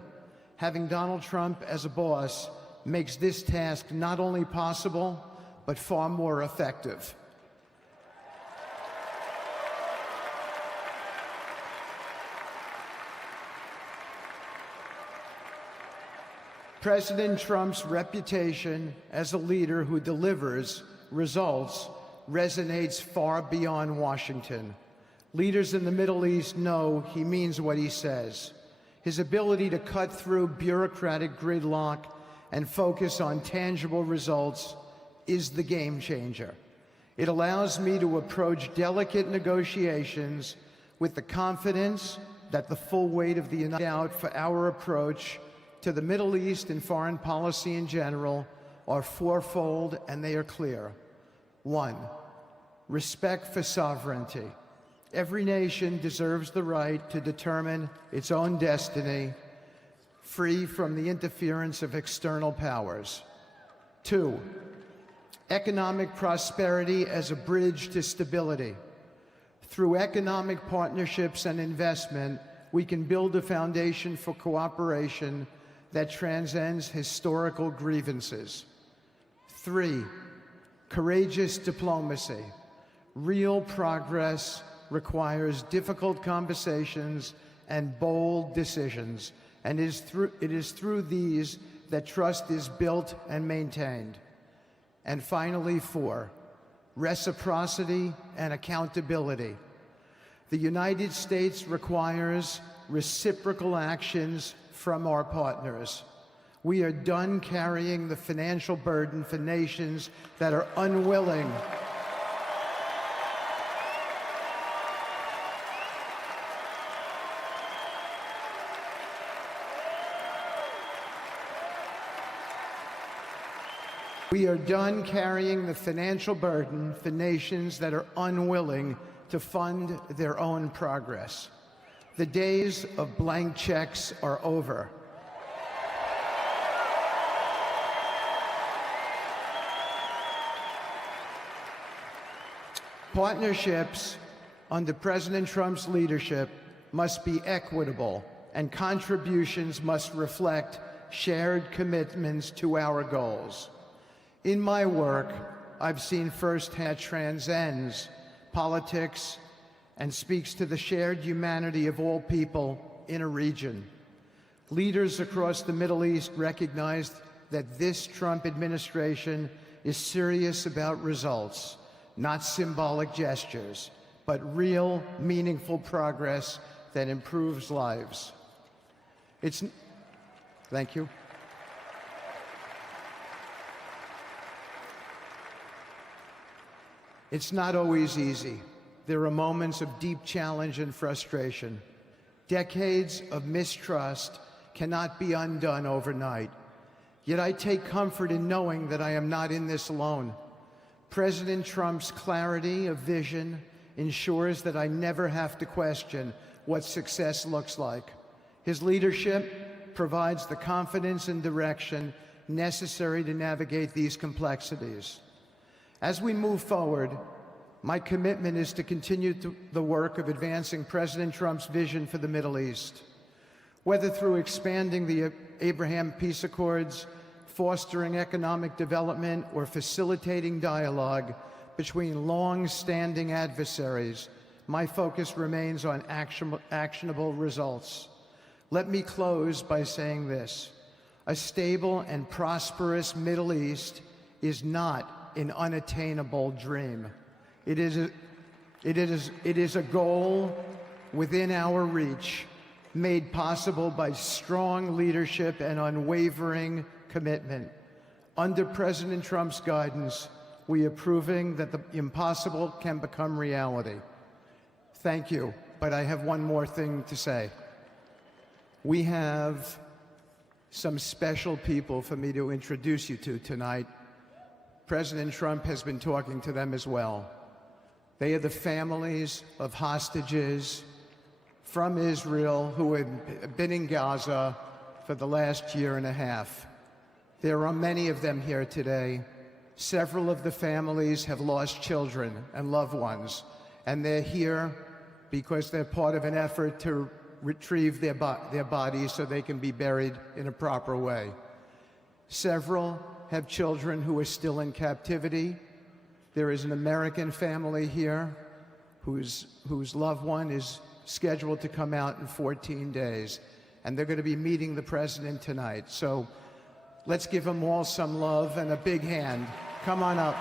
having Donald Trump as a boss makes this task not only possible, but far more effective. President Trump's reputation as a leader who delivers results resonates far beyond Washington. Leaders in the Middle East know he means what he says. His ability to cut through bureaucratic gridlock and focus on tangible results is the game changer. It allows me to approach delicate negotiations with the confidence that the full weight of the United States out for our approach to the Middle East and foreign policy in general are fourfold, and they are clear. 1, respect for sovereignty. Every nation deserves the right to determine its own destiny, free from the interference of external powers. 2, economic prosperity as a bridge to stability. Through economic partnerships and investment, we can build a foundation for cooperation that transcends historical grievances. 3, courageous diplomacy. Real progress requires difficult conversations and bold decisions, and it is through these that trust is built and maintained. And finally, 4, reciprocity and accountability. The United States requires reciprocal actions from our partners. We are done carrying the financial burden for nations that are unwilling for nations that are unwilling to fund their own progress. The days of blank checks are over. Partnerships under President Trump's leadership must be equitable, and contributions must reflect shared commitments to our goals. In my work, I've seen firsthand transcends politics and speaks to the shared humanity of all people in a region. Leaders across the Middle East recognized that this Trump administration is serious about results, not symbolic gestures, but real, meaningful progress that improves lives. Thank you. It's not always easy. There are moments of deep challenge and frustration. Decades of mistrust cannot be undone overnight. Yet I take comfort in knowing that I am not in this alone. President Trump's clarity of vision ensures that I never have to question what success looks like. His leadership provides the confidence and direction necessary to navigate these complexities. As we move forward, my commitment is to continue the work of advancing President Trump's vision for the Middle East. Whether through expanding the Abraham Peace Accords, fostering economic development, or facilitating dialogue between long-standing adversaries, my focus remains on actionable results. Let me close by saying this: a stable and prosperous Middle East is not an unattainable dream. It is a goal within our reach, made possible by strong leadership and unwavering commitment. Under President Trump's guidance, we are proving that the impossible can become reality. Thank you, but I have one more thing to say. We have some special people for me to introduce you to tonight. President Trump has been talking to them as well. They are the families of hostages from Israel who have been in Gaza for the last year and a half. There are many of them here today. Several of the families have lost children and loved ones, and they're here because they're part of an effort to retrieve their bodies so they can be buried in a proper way. Several have children who are still in captivity. There is an American family here whose loved one is scheduled to come out in 14 days, and they're going to be meeting the president tonight. So let's give them all some love and a big hand. Come on up.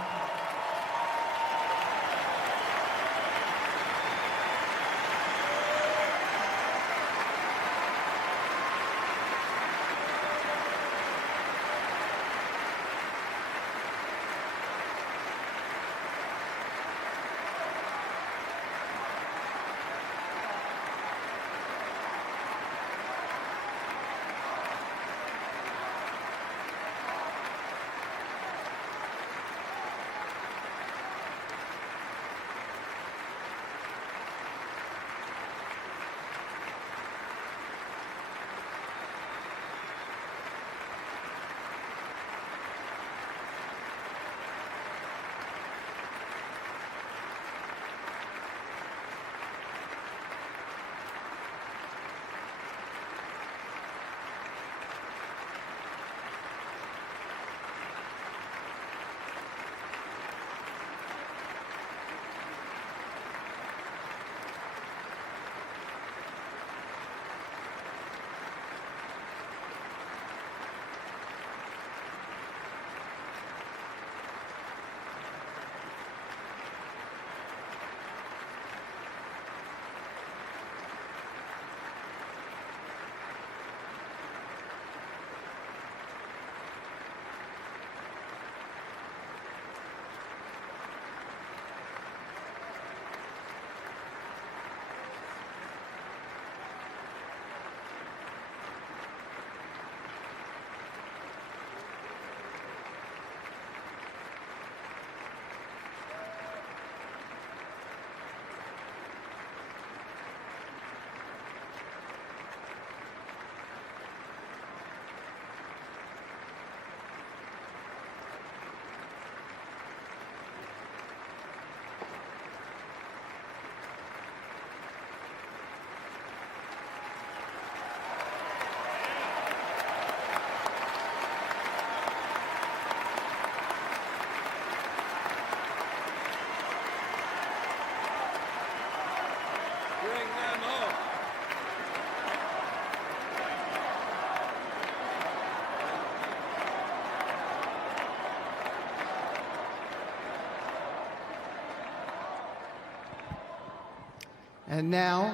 And now,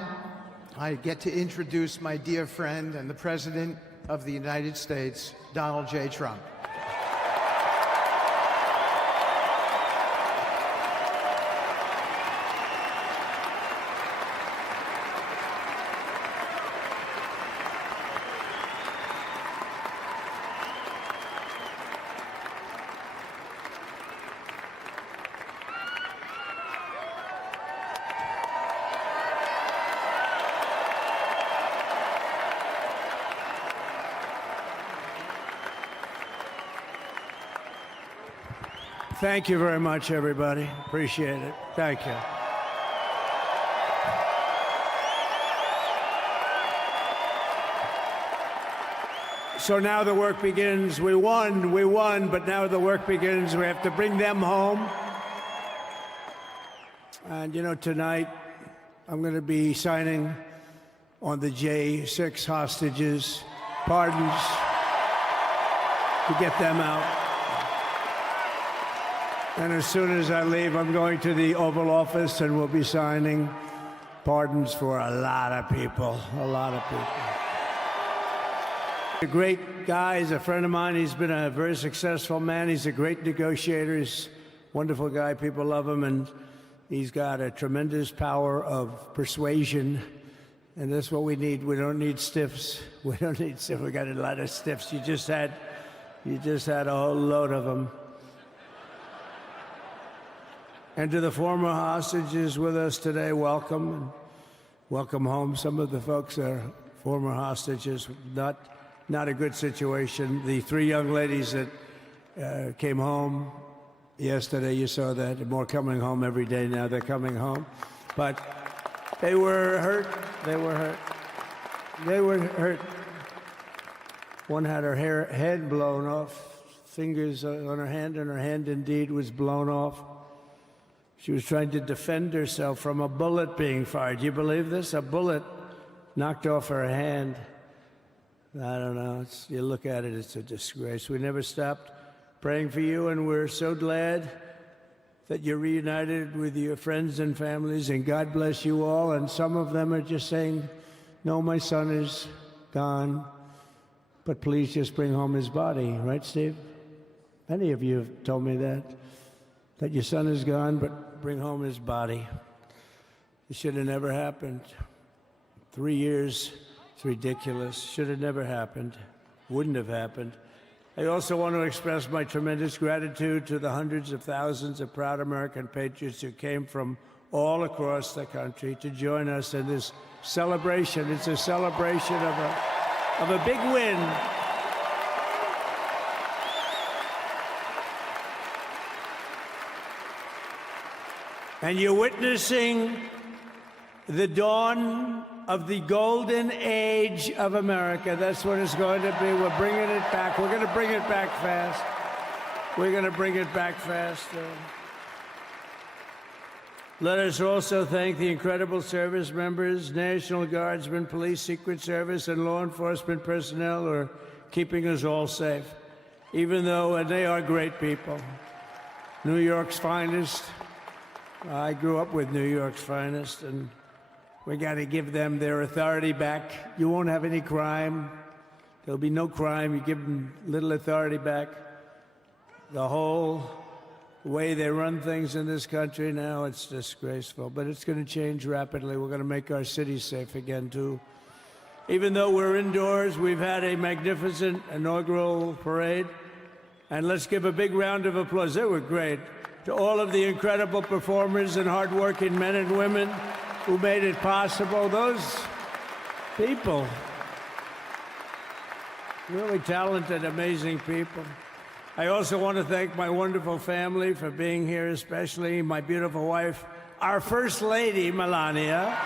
I get to introduce my dear friend and the President of the United States, Donald J. Trump. Thank you very much, everybody. Appreciate it. Thank you. So now the work begins. We won, but now the work begins. We have to bring them home. And, you know, tonight I'm going to be signing on the J6 hostages, pardons, to get them out. And as soon as I leave, I'm going to the Oval Office and we'll be signing pardons for a lot of people, a lot of people. A great guy, he's a friend of mine. He's been a very successful man. He's a great negotiator. He's a wonderful guy. People love him, and he's got a tremendous power of persuasion. And that's what we need. We don't need stiffs. We don't need stiffs. We got a lot of stiffs. You just had a whole load of them. And to the former hostages with us today, welcome. And welcome home. Some of the folks are former hostages. Not a good situation. The three young ladies that came home yesterday, you saw that. They're more coming home every day now. They're coming home. But they were hurt. They were hurt. They were hurt. One had her head blown off, fingers on her hand, and her hand indeed was blown off. She was trying to defend herself from a bullet being fired. You believe this? A bullet knocked off her hand. I don't know. You look at it, it's a disgrace. We never stopped praying for you, and we're so glad that you're reunited with your friends and families, and God bless you all. And some of them are just saying, no, my son is gone, but please just bring home his body. Right, Steve? Many of you have told me that your son is gone, but bring home his body. It should have never happened. 3 years, it's ridiculous. Should have never happened. Wouldn't have happened. I also want to express my tremendous gratitude to the hundreds of thousands of proud American patriots who came from all across the country to join us in this celebration. It's a celebration of a big win. And you're witnessing the dawn of the golden age of America. That's what it's going to be. We're bringing it back. We're going to bring it back fast. We're going to bring it back fast. Let us also thank the incredible service members, National Guardsmen, Police, Secret Service, and law enforcement personnel who are keeping us all safe, even though they are great people. New York's finest. I grew up with New York's finest, and we got to give them their authority back. You won't have any crime. There'll be no crime. You give them little authority back. The whole way they run things in this country now, it's disgraceful. But it's going to change rapidly. We're going to make our cities safe again, too. Even though we're indoors, we've had a magnificent inaugural parade. And let's give a big round of applause. They were great. To all of the incredible performers and hardworking men and women who made it possible. Those people, really talented, amazing people. I also want to thank my wonderful family for being here, especially my beautiful wife, our First Lady, Melania.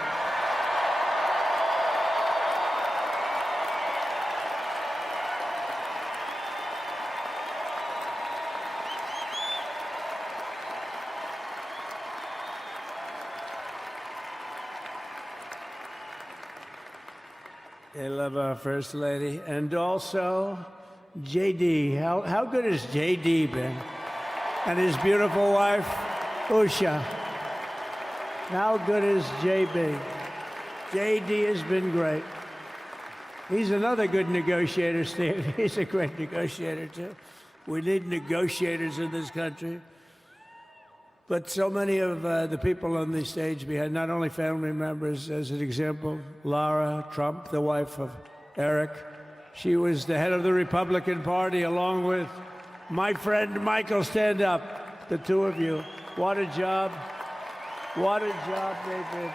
They love our First Lady. And also, J.D. How good has J.D. been? And his beautiful wife, Usha. How good is J.B.? J.D. has been great. He's another good negotiator, Steve. He's a great negotiator, too. We need negotiators in this country. But so many of the people on the stage behind, not only family members, as an example, Lara Trump, the wife of Eric. She was the head of the Republican Party, along with my friend Michael. Stand up, the two of you. What a job. What a job they did.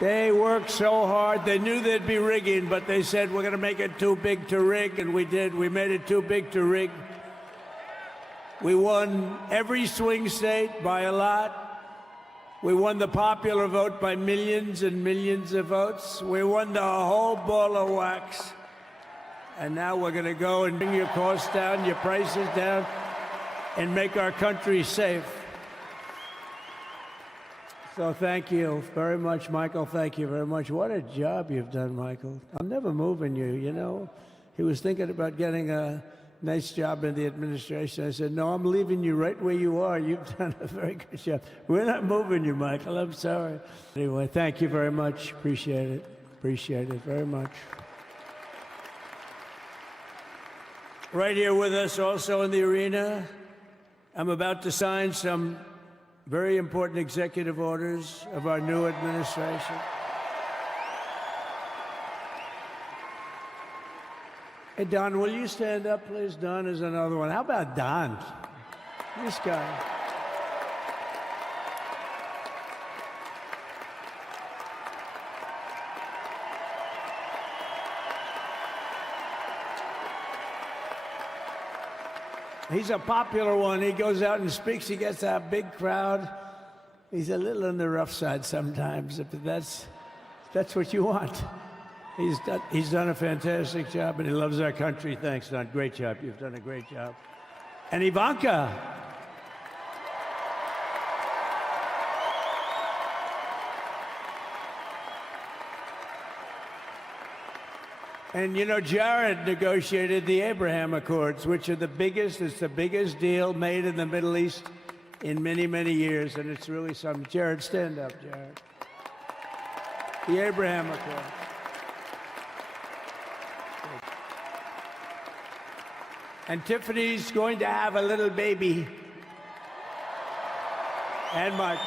They worked so hard. They knew they'd be rigging, but they said, we're going to make it too big to rig, and we did. We made it too big to rig. We won every swing state by a lot. We won the popular vote by millions and millions of votes. We won the whole ball of wax. And now we're going to go and bring your costs down, your prices down, and make our country safe. So thank you very much, Michael. Thank you very much. What a job you've done, Michael. I'm never moving you, you know. He was thinking about getting a nice job in the administration. I said, no, I'm leaving you right where you are. You've done a very good job. We're not moving you, Michael. I'm sorry. Anyway, thank you very much. Appreciate it. Appreciate it very much. Right here with us also in the arena, I'm about to sign some very important executive orders of our new administration. Hey, Don, will you stand up, please? Don is another one. How about Don? This guy. He's a popular one. He goes out and speaks. He gets a big crowd. He's a little on the rough side sometimes, but that's what you want. He's done a fantastic job, and he loves our country. Thanks, Don. Great job. You've done a great job. And Ivanka. And you know, Jared negotiated the Abraham Accords, which are it's the biggest deal made in the Middle East in many, many years, and it's really something. Jared, stand up, Jared. The Abraham Accords. And Tiffany's going to have a little baby. And Michael.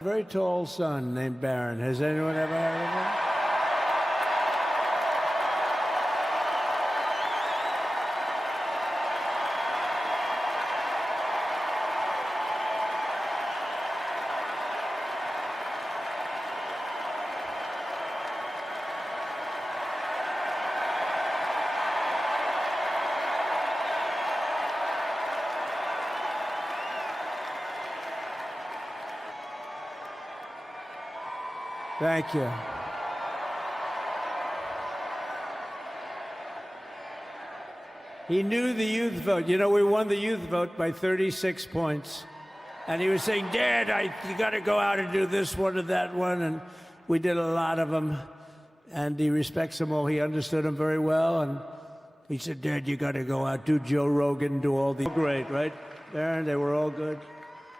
A very tall son named Barron. Has anyone ever heard of him? Thank you. He knew the youth vote. You know, we won the youth vote by 36 points. And he was saying, Dad, you got to go out and do this one and that one. And we did a lot of them. And he respects them all. He understood them very well. And he said, Dad, you got to go out, do Joe Rogan, do all the great, right? Aaron, they were all good.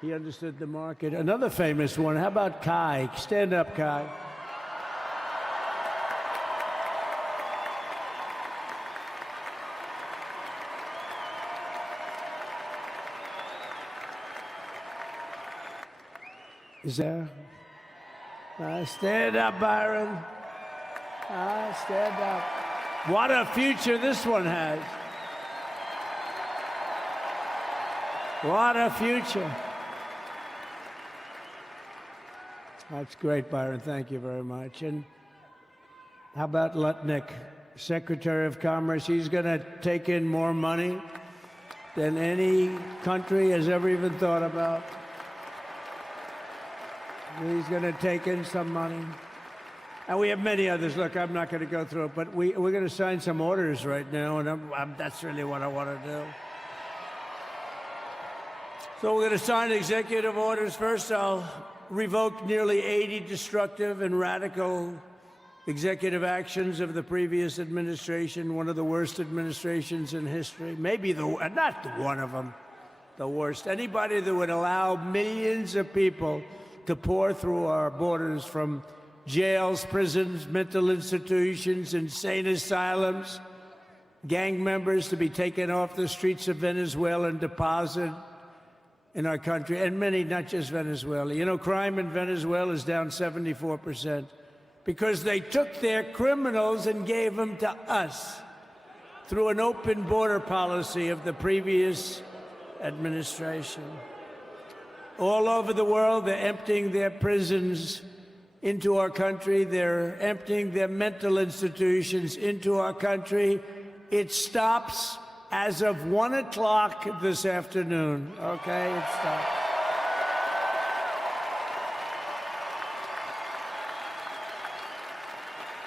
He understood the market. Another famous one, how about Kai? Stand up, Kai. Is there? Stand up, Byron. Stand up. What a future this one has. What a future. That's great, Byron. Thank you very much. And how about Lutnick, Secretary of Commerce? He's going to take in more money than any country has ever even thought about. He's going to take in some money. And we have many others. Look, I'm not going to go through it, but we're going to sign some orders right now, and that's really what I want to do. So we're going to sign executive orders. First, I'll revoke nearly 80 destructive and radical executive actions of the previous administration, one of the worst administrations in history. Maybe not one of them. the worst. Anybody that would allow millions of people to pour through our borders from jails, prisons, mental institutions, insane asylums, gang members to be taken off the streets of Venezuela and deposited in our country, and many, not just Venezuela. You know, crime in Venezuela is down 74% because they took their criminals and gave them to us through an open border policy of the previous administration. All over the world, they're emptying their prisons into our country. They're emptying their mental institutions into our country. It stops as of 1 o'clock this afternoon, okay? It stops.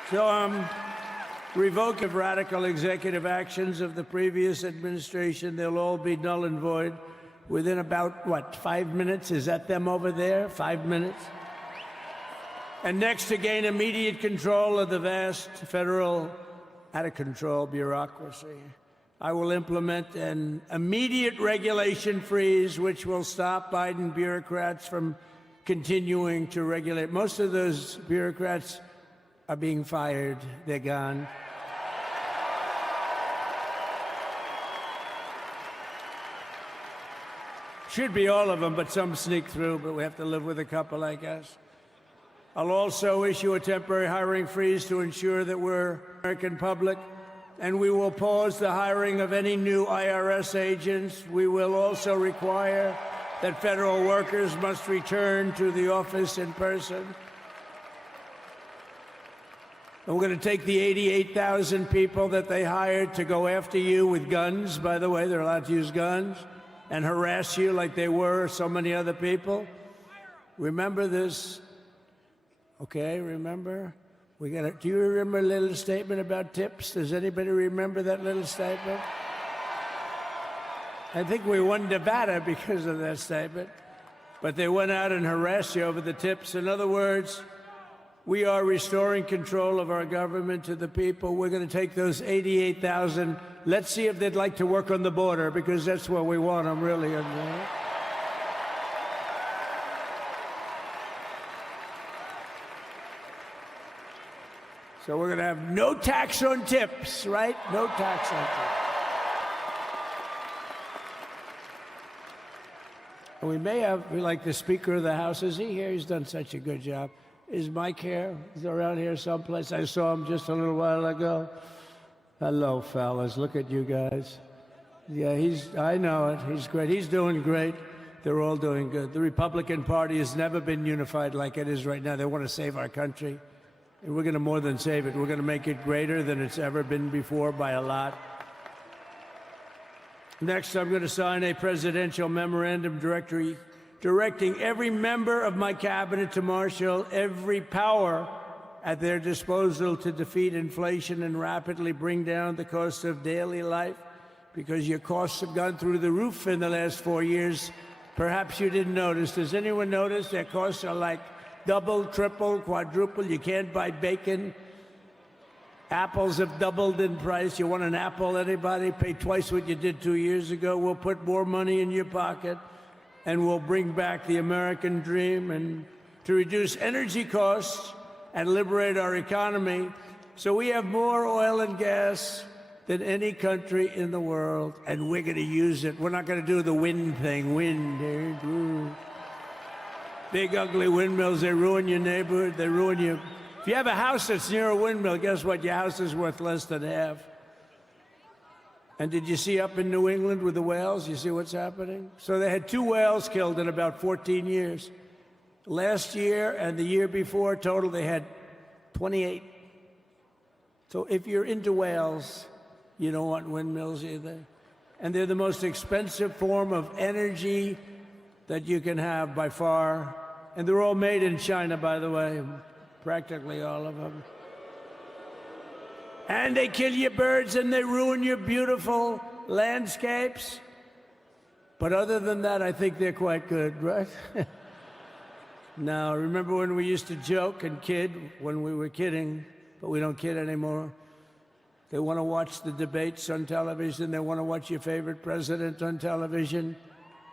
So revoke of radical executive actions of the previous administration. They'll all be null and void within about, what, 5 minutes? Is that them over there? 5 minutes? And next, to gain immediate control of the vast federal, out-of-control bureaucracy, I will implement an immediate regulation freeze, which will stop Biden bureaucrats from continuing to regulate. Most of those bureaucrats are being fired. They're gone. Should be all of them, but some sneak through, but we have to live with a couple, I guess. I'll also issue a temporary hiring freeze to ensure that we're American public, and we will pause the hiring of any new IRS agents. We will also require that federal workers must return to the office in person. And we're going to take the 88,000 people that they hired to go after you with guns. By the way, they're allowed to use guns and harass you like they were so many other people. Remember this. Okay, remember? Do you remember a little statement about tips? Does anybody remember that little statement? I think we won Nevada because of that statement. But they went out and harassed you over the tips. In other words, we are restoring control of our government to the people. We're going to take those 88,000. Let's see if they'd like to work on the border, because that's where we want them, really. So we're going to have no tax on tips, right? No tax on tips. And we may have, like the Speaker of the House, is he here? He's done such a good job. Is Mike here? He's around here someplace. I saw him just a little while ago. Hello, fellas. Look at you guys. Yeah, I know it. He's great. He's doing great. They're all doing good. The Republican Party has never been unified like it is right now. They want to save our country. And we're going to more than save it. We're going to make it greater than it's ever been before by a lot. Next, I'm going to sign a presidential memorandum directing every member of my cabinet to marshal every power at their disposal to defeat inflation and rapidly bring down the cost of daily life, because your costs have gone through the roof in the last 4 years. Perhaps you didn't notice. Does anyone notice their costs are like double, triple, quadruple? You can't buy bacon. Apples have doubled in price. You want an apple, anybody? Pay twice what you did 2 years ago. We'll put more money in your pocket, and we'll bring back the American dream and to reduce energy costs and liberate our economy. So we have more oil and gas than any country in the world, and we're going to use it. We're not going to do the wind thing. Wind. Big, ugly windmills, they ruin your neighborhood. They ruin you. If you have a house that's near a windmill, guess what? Your house is worth less than half. And did you see up in New England with the whales? You see what's happening? So they had 2 whales killed in about 14 years. Last year and the year before, total, they had 28. So if you're into whales, you don't want windmills either. And they're the most expensive form of energy that you can have by far. And they're all made in China, by the way, practically all of them. And they kill your birds and they ruin your beautiful landscapes. But other than that, I think they're quite good, right? Now, remember when we used to joke and kid when we were kidding, but we don't kid anymore? They want to watch the debates on television. They want to watch your favorite president on television.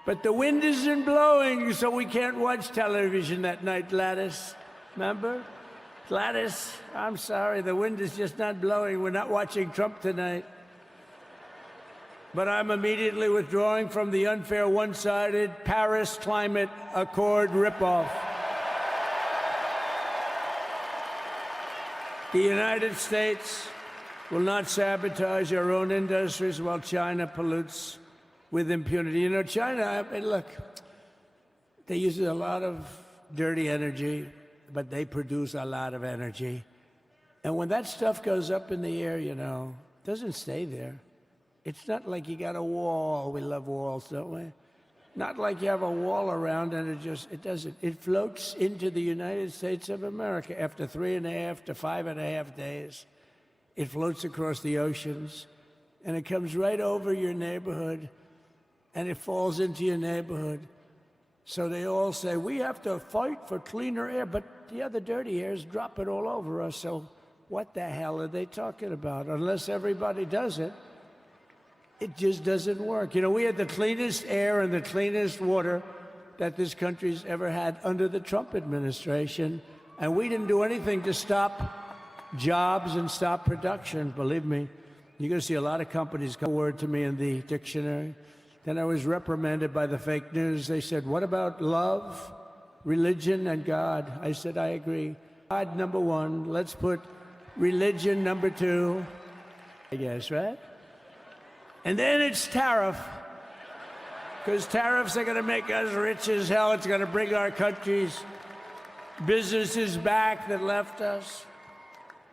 But the wind isn't blowing, so we can't watch television that night, Gladys. Remember? Gladys, I'm sorry, the wind is just not blowing. We're not watching Trump tonight. But I'm immediately withdrawing from the unfair, one-sided Paris Climate Accord ripoff. The United States will not sabotage our own industries while China pollutes with impunity. You know, China, I mean, look, they use a lot of dirty energy, but they produce a lot of energy. And when that stuff goes up in the air, you know, it doesn't stay there. It's not like you got a wall. We love walls, don't we? Not like you have a wall around and it doesn't. It floats into the United States of America after 3.5 to 5.5 days. It floats across the oceans and it comes right over your neighborhood and it falls into your neighborhood. So they all say, we have to fight for cleaner air, but the other dirty air is dropping all over us. So what the hell are they talking about? Unless everybody does it, it just doesn't work. You know, we had the cleanest air and the cleanest water that this country's ever had under the Trump administration, and we didn't do anything to stop jobs and stop production. Believe me, you're going to see a lot of companies come word to me in the dictionary. Then I was reprimanded by the fake news. They said, what about love, religion, and God? I said, I agree. God, number one. Let's put religion, number two. I guess, right? And then it's tariff. Because tariffs are going to make us rich as hell. It's going to bring our country's businesses back that left us.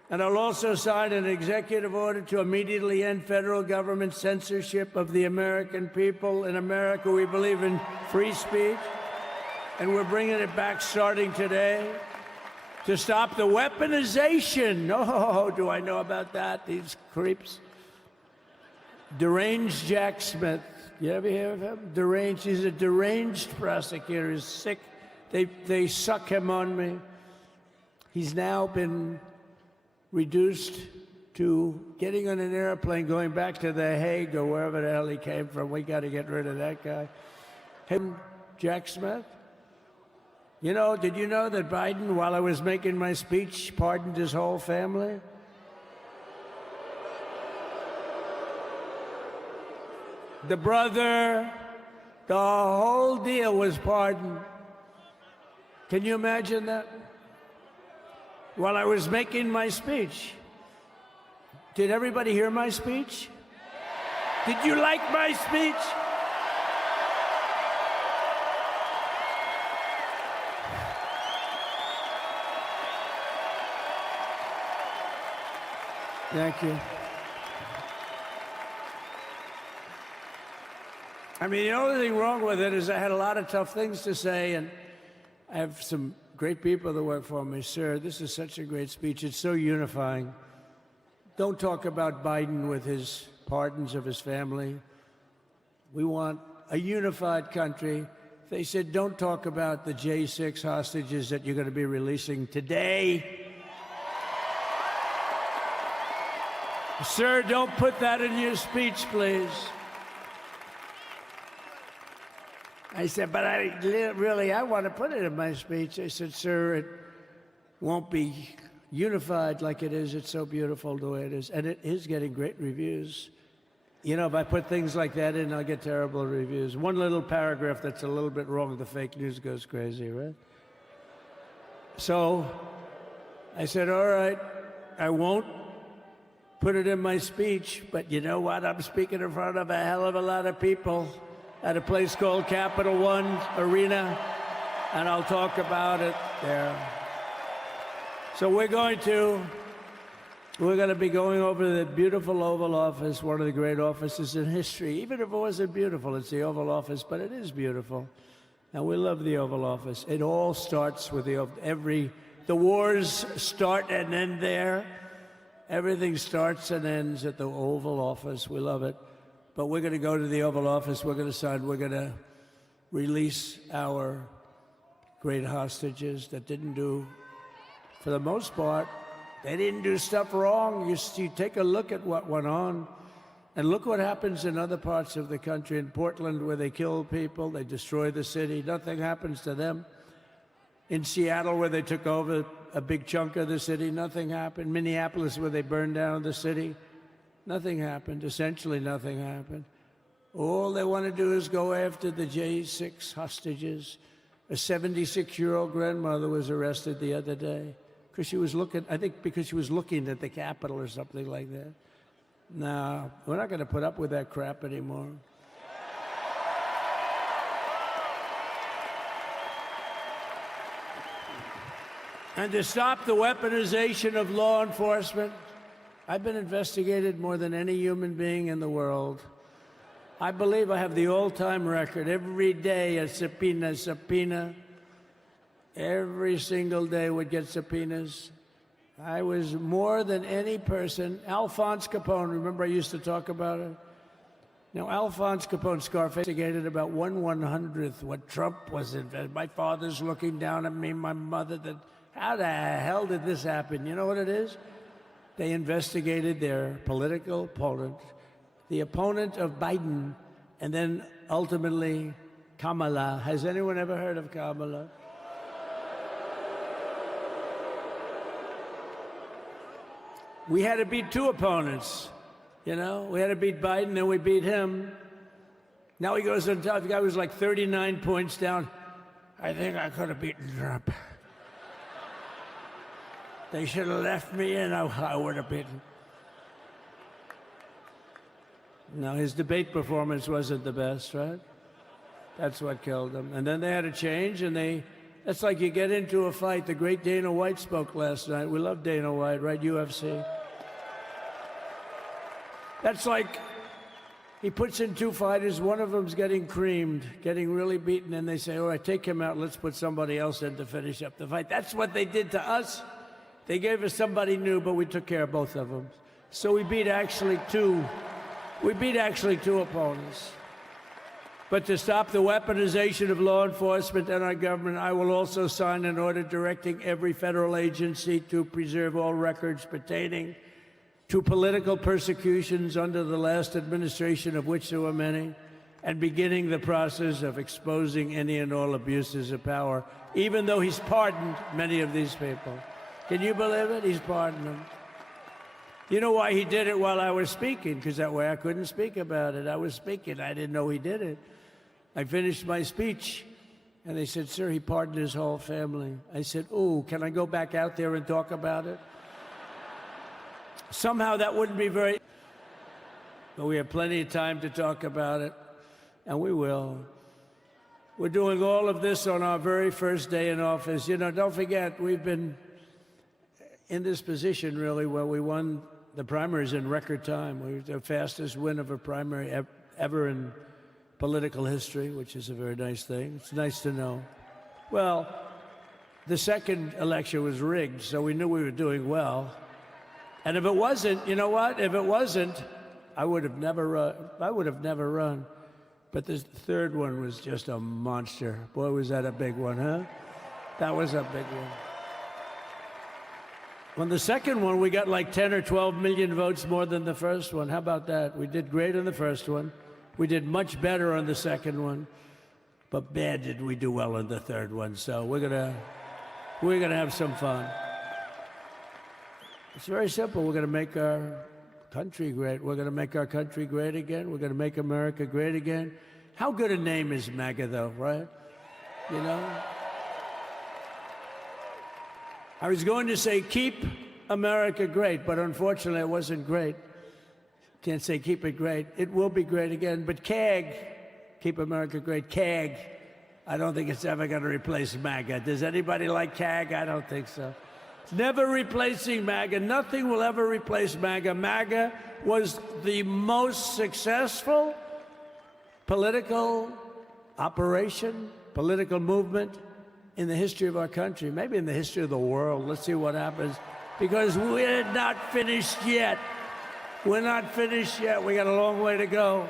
And I'll also sign an executive order to immediately end federal government censorship of the American people. In America, we believe in free speech, and we're bringing it back starting today to stop the weaponization. Oh, do I know about that? These creeps. Deranged Jack Smith. You ever hear of him? Deranged. He's a deranged prosecutor. He's sick. They suck him on me. He's now been reduced to getting on an airplane, going back to The Hague or wherever the hell he came from. We got to get rid of that guy. Him, Jack Smith. You know, did you know that Biden, while I was making my speech, pardoned his whole family? The brother, the whole deal was pardoned. Can you imagine that? While I was making my speech. Did everybody hear my speech? Did you like my speech? Thank you. I mean, the only thing wrong with it is I had a lot of tough things to say, and I have some great people that work for me. Sir, this is such a great speech. It's so unifying. Don't talk about Biden with his pardons of his family. We want a unified country. They said, don't talk about the J6 hostages that you're going to be releasing today. Sir, don't put that in your speech, please. I said, but I want to put it in my speech. I said, sir, it won't be unified like it is. It's so beautiful the way it is. And it is getting great reviews. You know, if I put things like that in, I'll get terrible reviews. One little paragraph that's a little bit wrong, the fake news goes crazy, right? So I said, all right, I won't put it in my speech, but you know what? I'm speaking in front of a hell of a lot of people at a place called Capital One Arena, and I'll talk about it there. So we're going to be going over the beautiful Oval Office, one of the great offices in history. Even if it wasn't beautiful, it's the Oval Office, but it is beautiful. And we love the Oval Office. It all starts with the wars start and end there. Everything starts and ends at the Oval Office. We love it. But we're going to go to the Oval Office. We're going to sign. We're going to release our great hostages that didn't do, for the most part, they didn't do stuff wrong. You take a look at what went on. And look what happens in other parts of the country. In Portland, where they kill people, they destroy the city. Nothing happens to them. In Seattle, where they took over a big chunk of the city, nothing happened. Minneapolis, where they burned down the city, nothing happened. Essentially, nothing happened. All they want to do is go after the J6 hostages. A 76-year-old grandmother was arrested the other day because she was looking, I think because she was looking at the Capitol or something like that. No, we're not going to put up with that crap anymore. And to stop the weaponization of law enforcement, I've been investigated more than any human being in the world. I believe I have the all-time record. Every day a subpoena. Every single day would get subpoenas. I was more than any person. Alphonse Capone, remember I used to talk about it? Now, Alphonse Capone, Scarface, investigated about 1/100th what Trump was investigating. My father's looking down at me, my mother, how the hell did this happen? You know what it is? They investigated their political opponent, the opponent of Biden, and then ultimately Kamala. Has anyone ever heard of Kamala? We had to beat two opponents, you know? We had to beat Biden, then we beat him. Now he goes on top. The guy was like 39 points down. I think I could have beaten Trump. They should have left me in. I would have beaten. No, his debate performance wasn't the best, right? That's what killed him. And then they had to change, and that's like you get into a fight. The great Dana White spoke last night. We love Dana White, right? UFC. That's like he puts in two fighters. One of them's getting creamed, getting really beaten, and they say, all right, take him out. Let's put somebody else in to finish up the fight. That's what they did to us. They gave us somebody new, but we took care of both of them. So we beat actually two opponents. But to stop the weaponization of law enforcement and our government, I will also sign an order directing every federal agency to preserve all records pertaining to political persecutions under the last administration, of which there were many, and beginning the process of exposing any and all abuses of power, even though he's pardoned many of these people. Can you believe it? He's pardoned them. You know why he did it while I was speaking? Because that way I couldn't speak about it. I was speaking. I didn't know he did it. I finished my speech, and they said, sir, he pardoned his whole family. I said, ooh, can I go back out there and talk about it? Somehow that wouldn't be very... But we have plenty of time to talk about it, and we will. We're doing all of this on our very first day in office. You know, don't forget, we've been in this position, really, where we won the primaries in record time. We were the fastest win of a primary ever in political history, which is a very nice thing. It's nice to know. Well, the second election was rigged, so we knew we were doing well. And if it wasn't, you know what? If it wasn't, I would have never run. But this third one was just a monster. Boy, was that a big one, huh? That was a big one. On the second one, we got like 10 or 12 million votes more than the first one. How about that? We did great on the first one. We did much better on the second one. But bad did we do well on the third one. So we're gonna have some fun. It's very simple. We're gonna make our country great. We're gonna make our country great again. We're gonna make America great again. How good a name is MAGA, though, right? You know? I was going to say, keep America great, but unfortunately it wasn't great. Can't say keep it great. It will be great again, but CAG, keep America great, CAG, I don't think it's ever going to replace MAGA. Does anybody like CAG? I don't think so. It's never replacing MAGA. Nothing will ever replace MAGA. MAGA was the most successful political operation, political movement in the history of our country, maybe in the history of the world. Let's see what happens, because we're not finished yet. We're not finished yet. We got a long way to go.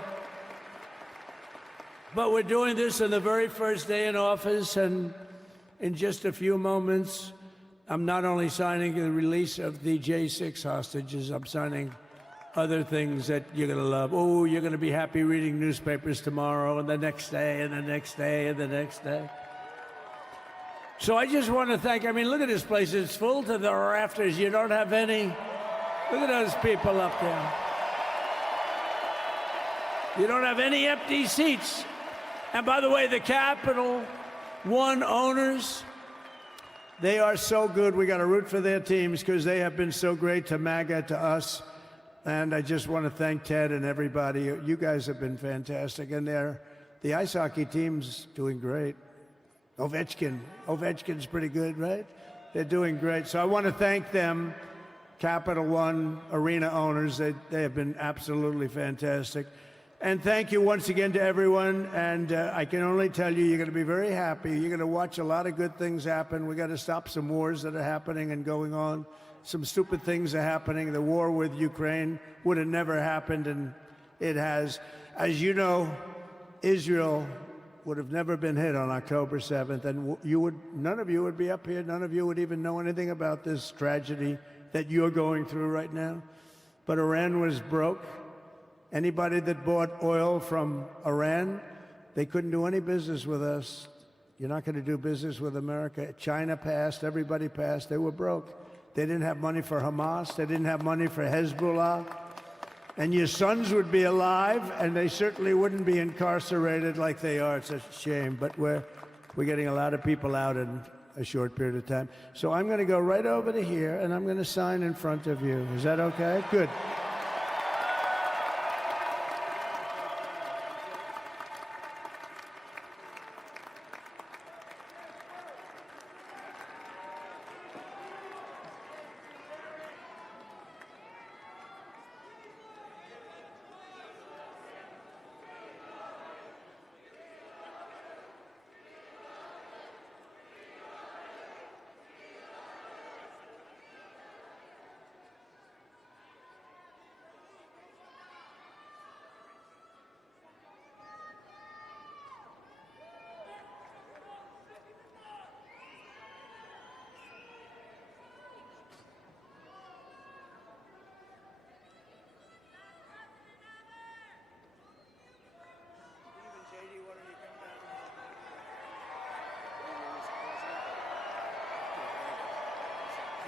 But we're doing this on the very first day in office, and in just a few moments, I'm not only signing the release of the J6 hostages, I'm signing other things that you're going to love. Oh, you're going to be happy reading newspapers tomorrow and the next day and the next day and the next day. So I just want to thank, I mean, look at this place. It's full to the rafters. You don't have any. Look at those people up there. You don't have any empty seats. And by the way, the Capital One owners, they are so good. We got to root for their teams because they have been so great to MAGA, to us. And I just want to thank Ted and everybody. You guys have been fantastic. And the ice hockey team's doing great. Ovechkin's pretty good, right? They're doing great. So I want to thank them, Capital One arena owners. They have been absolutely fantastic. And thank you once again to everyone. And I can only tell you, you're going to be very happy. You're going to watch a lot of good things happen. We got to stop some wars that are happening and going on. Some stupid things are happening. The war with Ukraine would have never happened, and it has. As you know, Israel would have never been hit on October 7th, and none of you would be up here. None of you would even know anything about this tragedy that you're going through right now. But Iran was broke. Anybody that bought oil from Iran, they couldn't do any business with us. You're not going to do business with America. China passed. Everybody passed. They were broke. They didn't have money for Hamas. They didn't have money for Hezbollah. And your sons would be alive, and they certainly wouldn't be incarcerated like they are. It's a shame, but we're getting a lot of people out in a short period of time. So I'm going to go right over to here, and I'm going to sign in front of you. Is that okay? Good.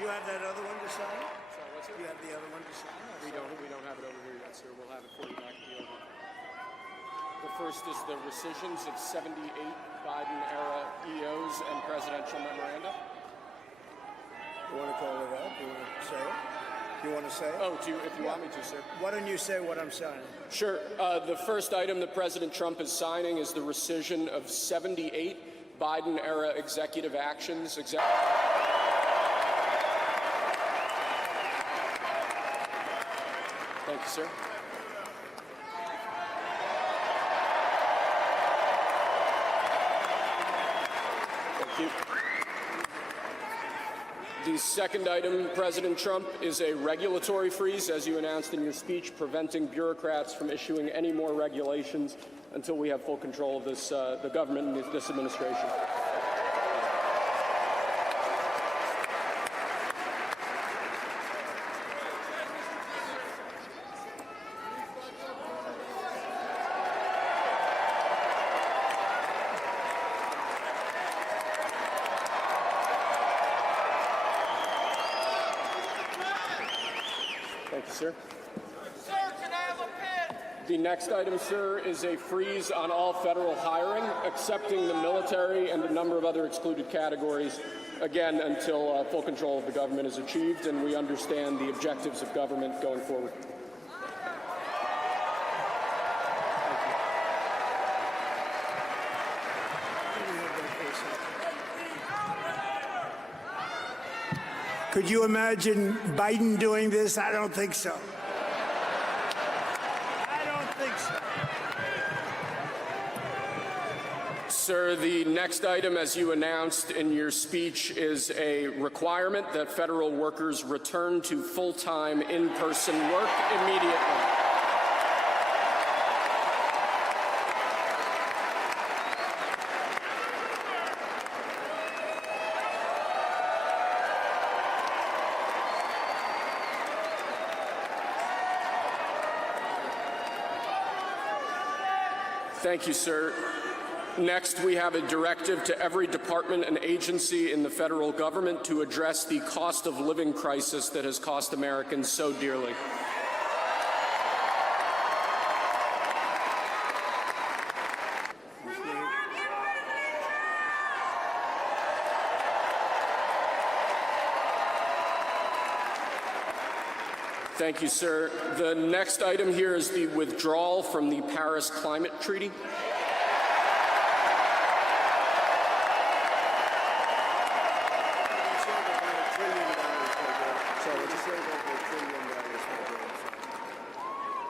You have that other one to sign? Sorry, what's it? You have the other one to sign? We don't have it over here yet, sir. We'll have it for you back at the over. The first is the rescissions of 78 Biden-era EOs and presidential memoranda. You want to call it out? You want to say it? You want to say it? Oh, if you want me to, sir. Why don't you say what I'm signing? Sure. The first item that President Trump is signing is the rescission of 78 Biden-era executive actions. Thank you, sir. Thank you. The second item, President Trump, is a regulatory freeze, as you announced in your speech, preventing bureaucrats from issuing any more regulations until we have full control of this, the government and this administration. Thank you, sir. Sir, can I have a pen? The next item, sir, is a freeze on all federal hiring, excepting the military and a number of other excluded categories, again, until full control of the government is achieved and we understand the objectives of government going forward. Could you imagine Biden doing this? I don't think so. I don't think so. Sir, the next item, as you announced in your speech, is a requirement that federal workers return to full-time in-person work immediately. Thank you, sir. Next, we have a directive to every department and agency in the federal government to address the cost of living crisis that has cost Americans so dearly. Thank you, sir. The next item here is the withdrawal from the Paris Climate Treaty.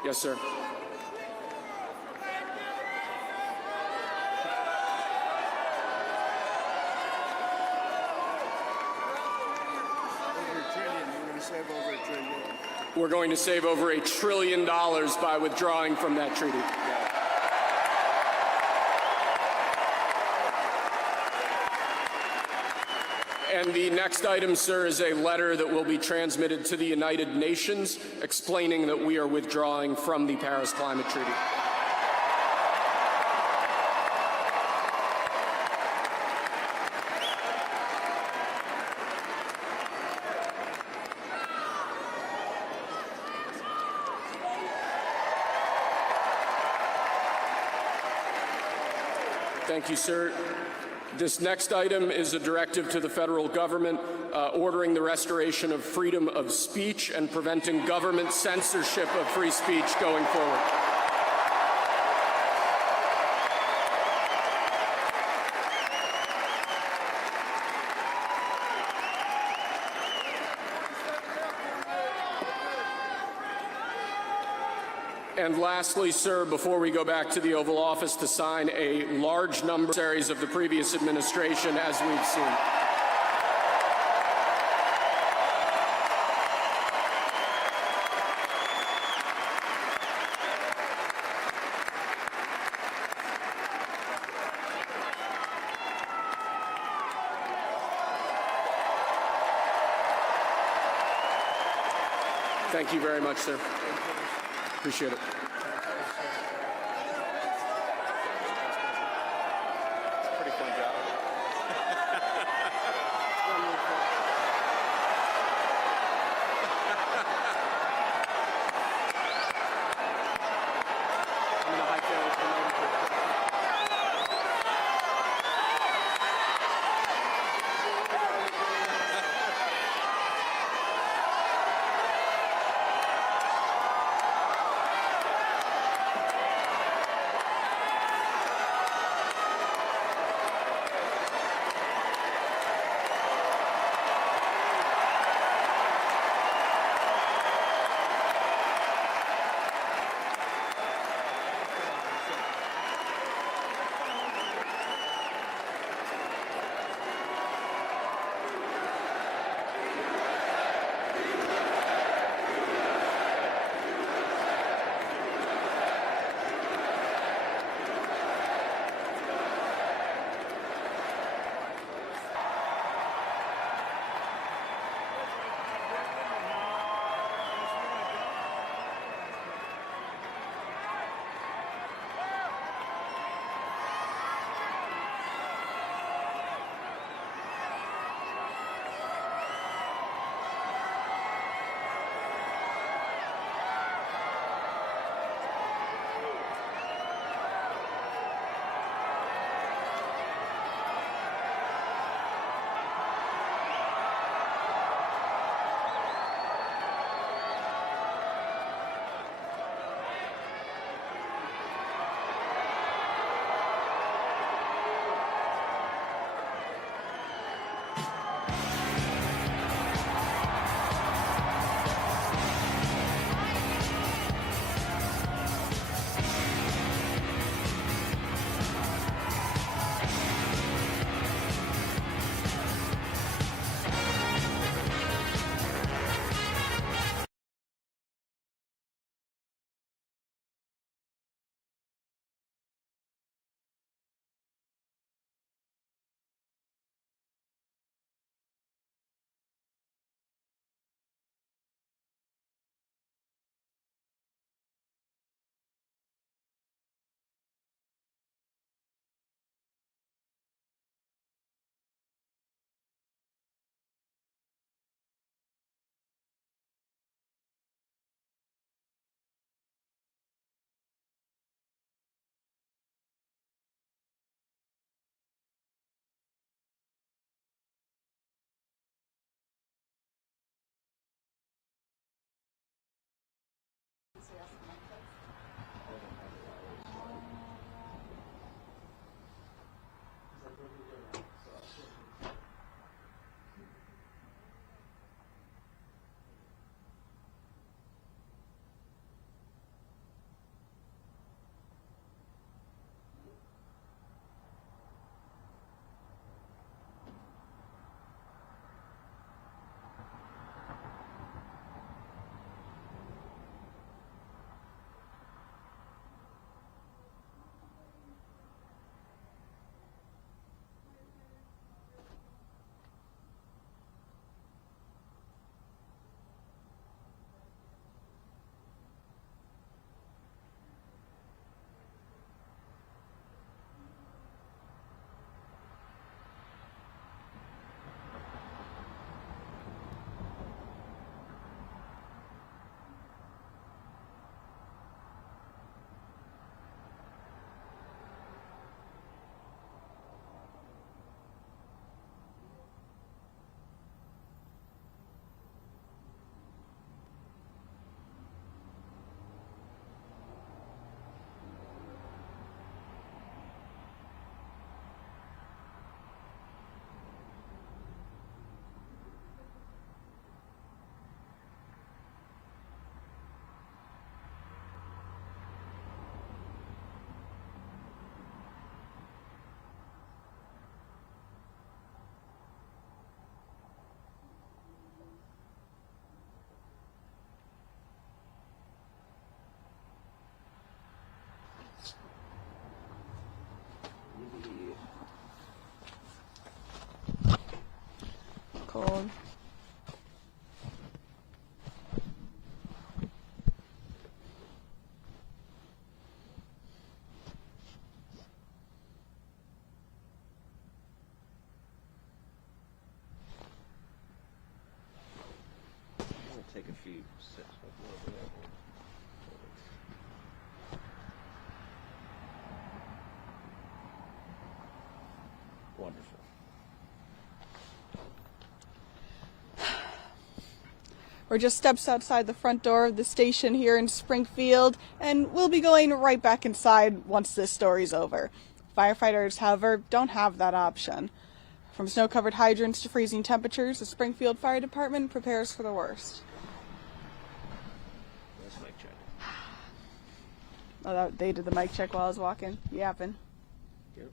Yes, sir. We're going to save over $1 trillion by withdrawing from that treaty. And the next item, sir, is a letter that will be transmitted to the United Nations explaining that we are withdrawing from the Paris Climate Treaty. Thank you, sir. This next item is a directive to the federal government ordering the restoration of freedom of speech and preventing government censorship of free speech going forward. And lastly, sir, before we go back to the Oval Office to sign a large number of series of the previous administration, as we've seen. Thank you very much, sir. Appreciate it. Pretty fun job. I'm gonna hightail it. phone. Take a few sips. Wonderful. We're just steps outside the front door of the station here in Springfield, and we'll be going right back inside once this story's over. Firefighters, however, don't have that option. From snow-covered hydrants to freezing temperatures, the Springfield Fire Department prepares for the worst. Let's mic check. Oh, they did the mic check while I was walking. Yapping. Yep.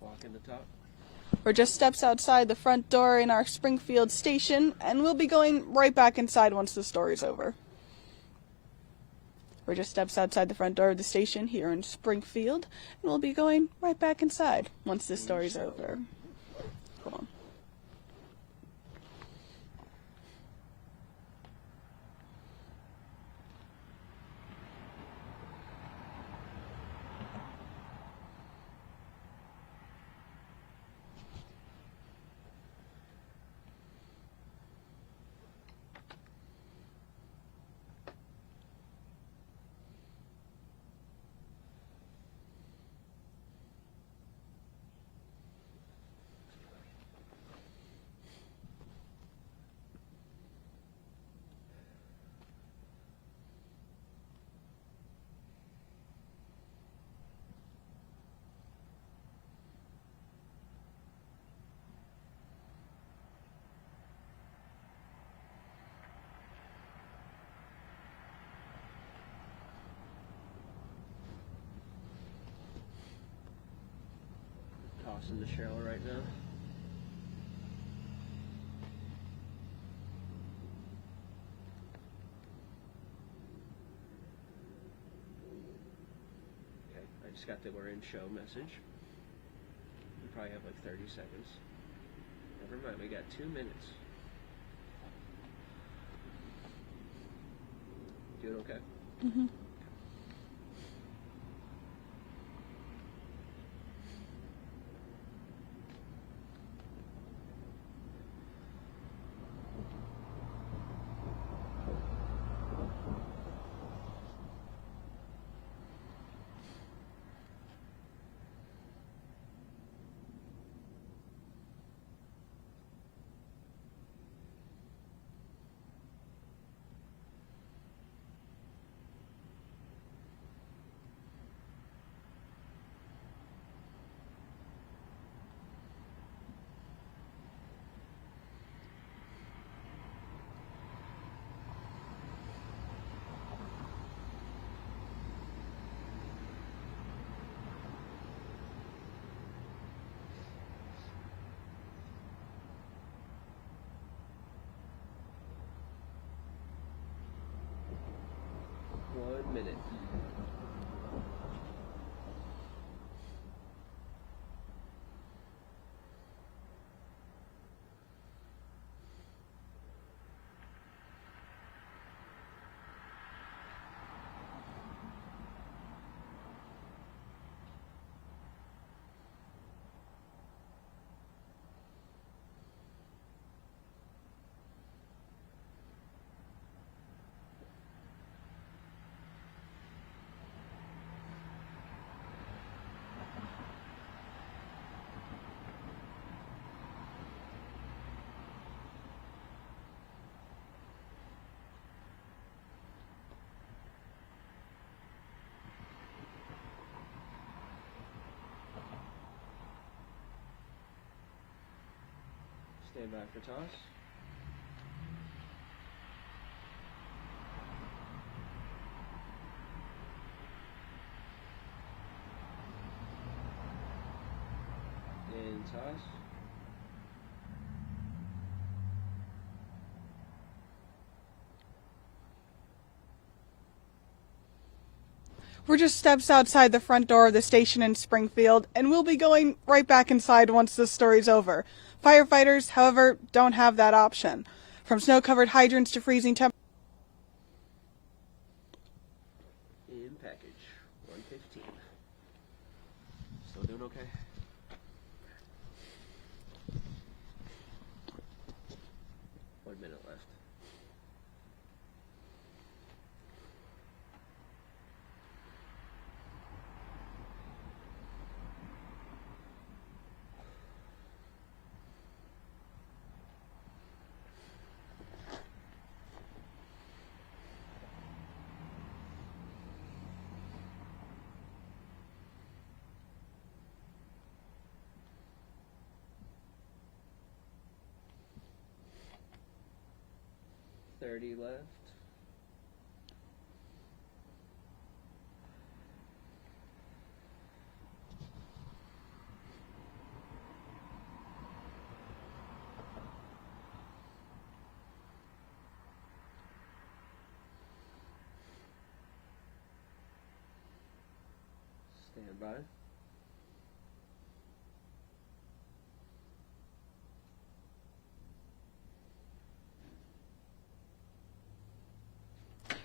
Walk in the top. We're just steps outside the front door in our Springfield station, and we'll be going right back inside once the story's over. We're just steps outside the front door of the station here in Springfield, and we'll be going right back inside once the story's over. Cool. In the shower right now. Okay, I just got the we're in show message. We probably have like 30 seconds. Never mind, we got 2 minutes. Doing okay? Mm-hmm. One minute. Stand by for toss. And toss. We're just steps outside the front door of the station in Springfield, and we'll be going right back inside once this story's over. Firefighters, however, don't have that option. From snow-covered hydrants to freezing temperatures. In package 115. Still doing okay? One minute left. Left. Stand by.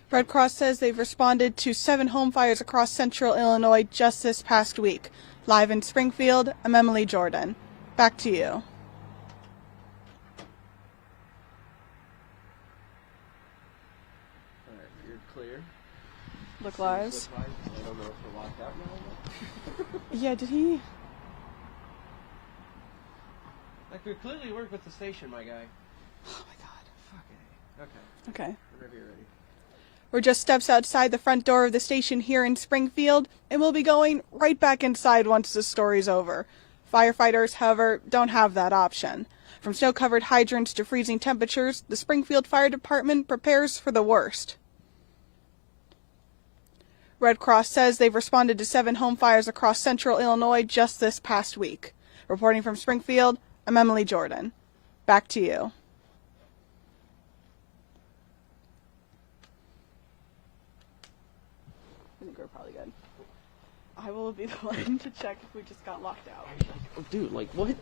Red Cross says they've responded to 7 home fires across central Illinois just this past week. Live in Springfield, I'm Emily Jordan. Back to you. Alright, you're clear. Look lives. I don't know if we're locked out now. Yeah, did he? Like, we clearly work with the station, my guy. Oh my god. Okay. Okay. Whenever you're ready. We're just steps outside the front door of the station here in Springfield, and we'll be going right back inside once the story's over. Firefighters, however, don't have that option. From snow-covered hydrants to freezing temperatures, the Springfield Fire Department prepares for the worst. Red Cross says they've responded to 7 home fires across central Illinois just this past week. Reporting from Springfield, I'm Emily Jordan. Back to you. I think we're probably good. I will be the one to check if we just got locked out. Oh, dude, like, what?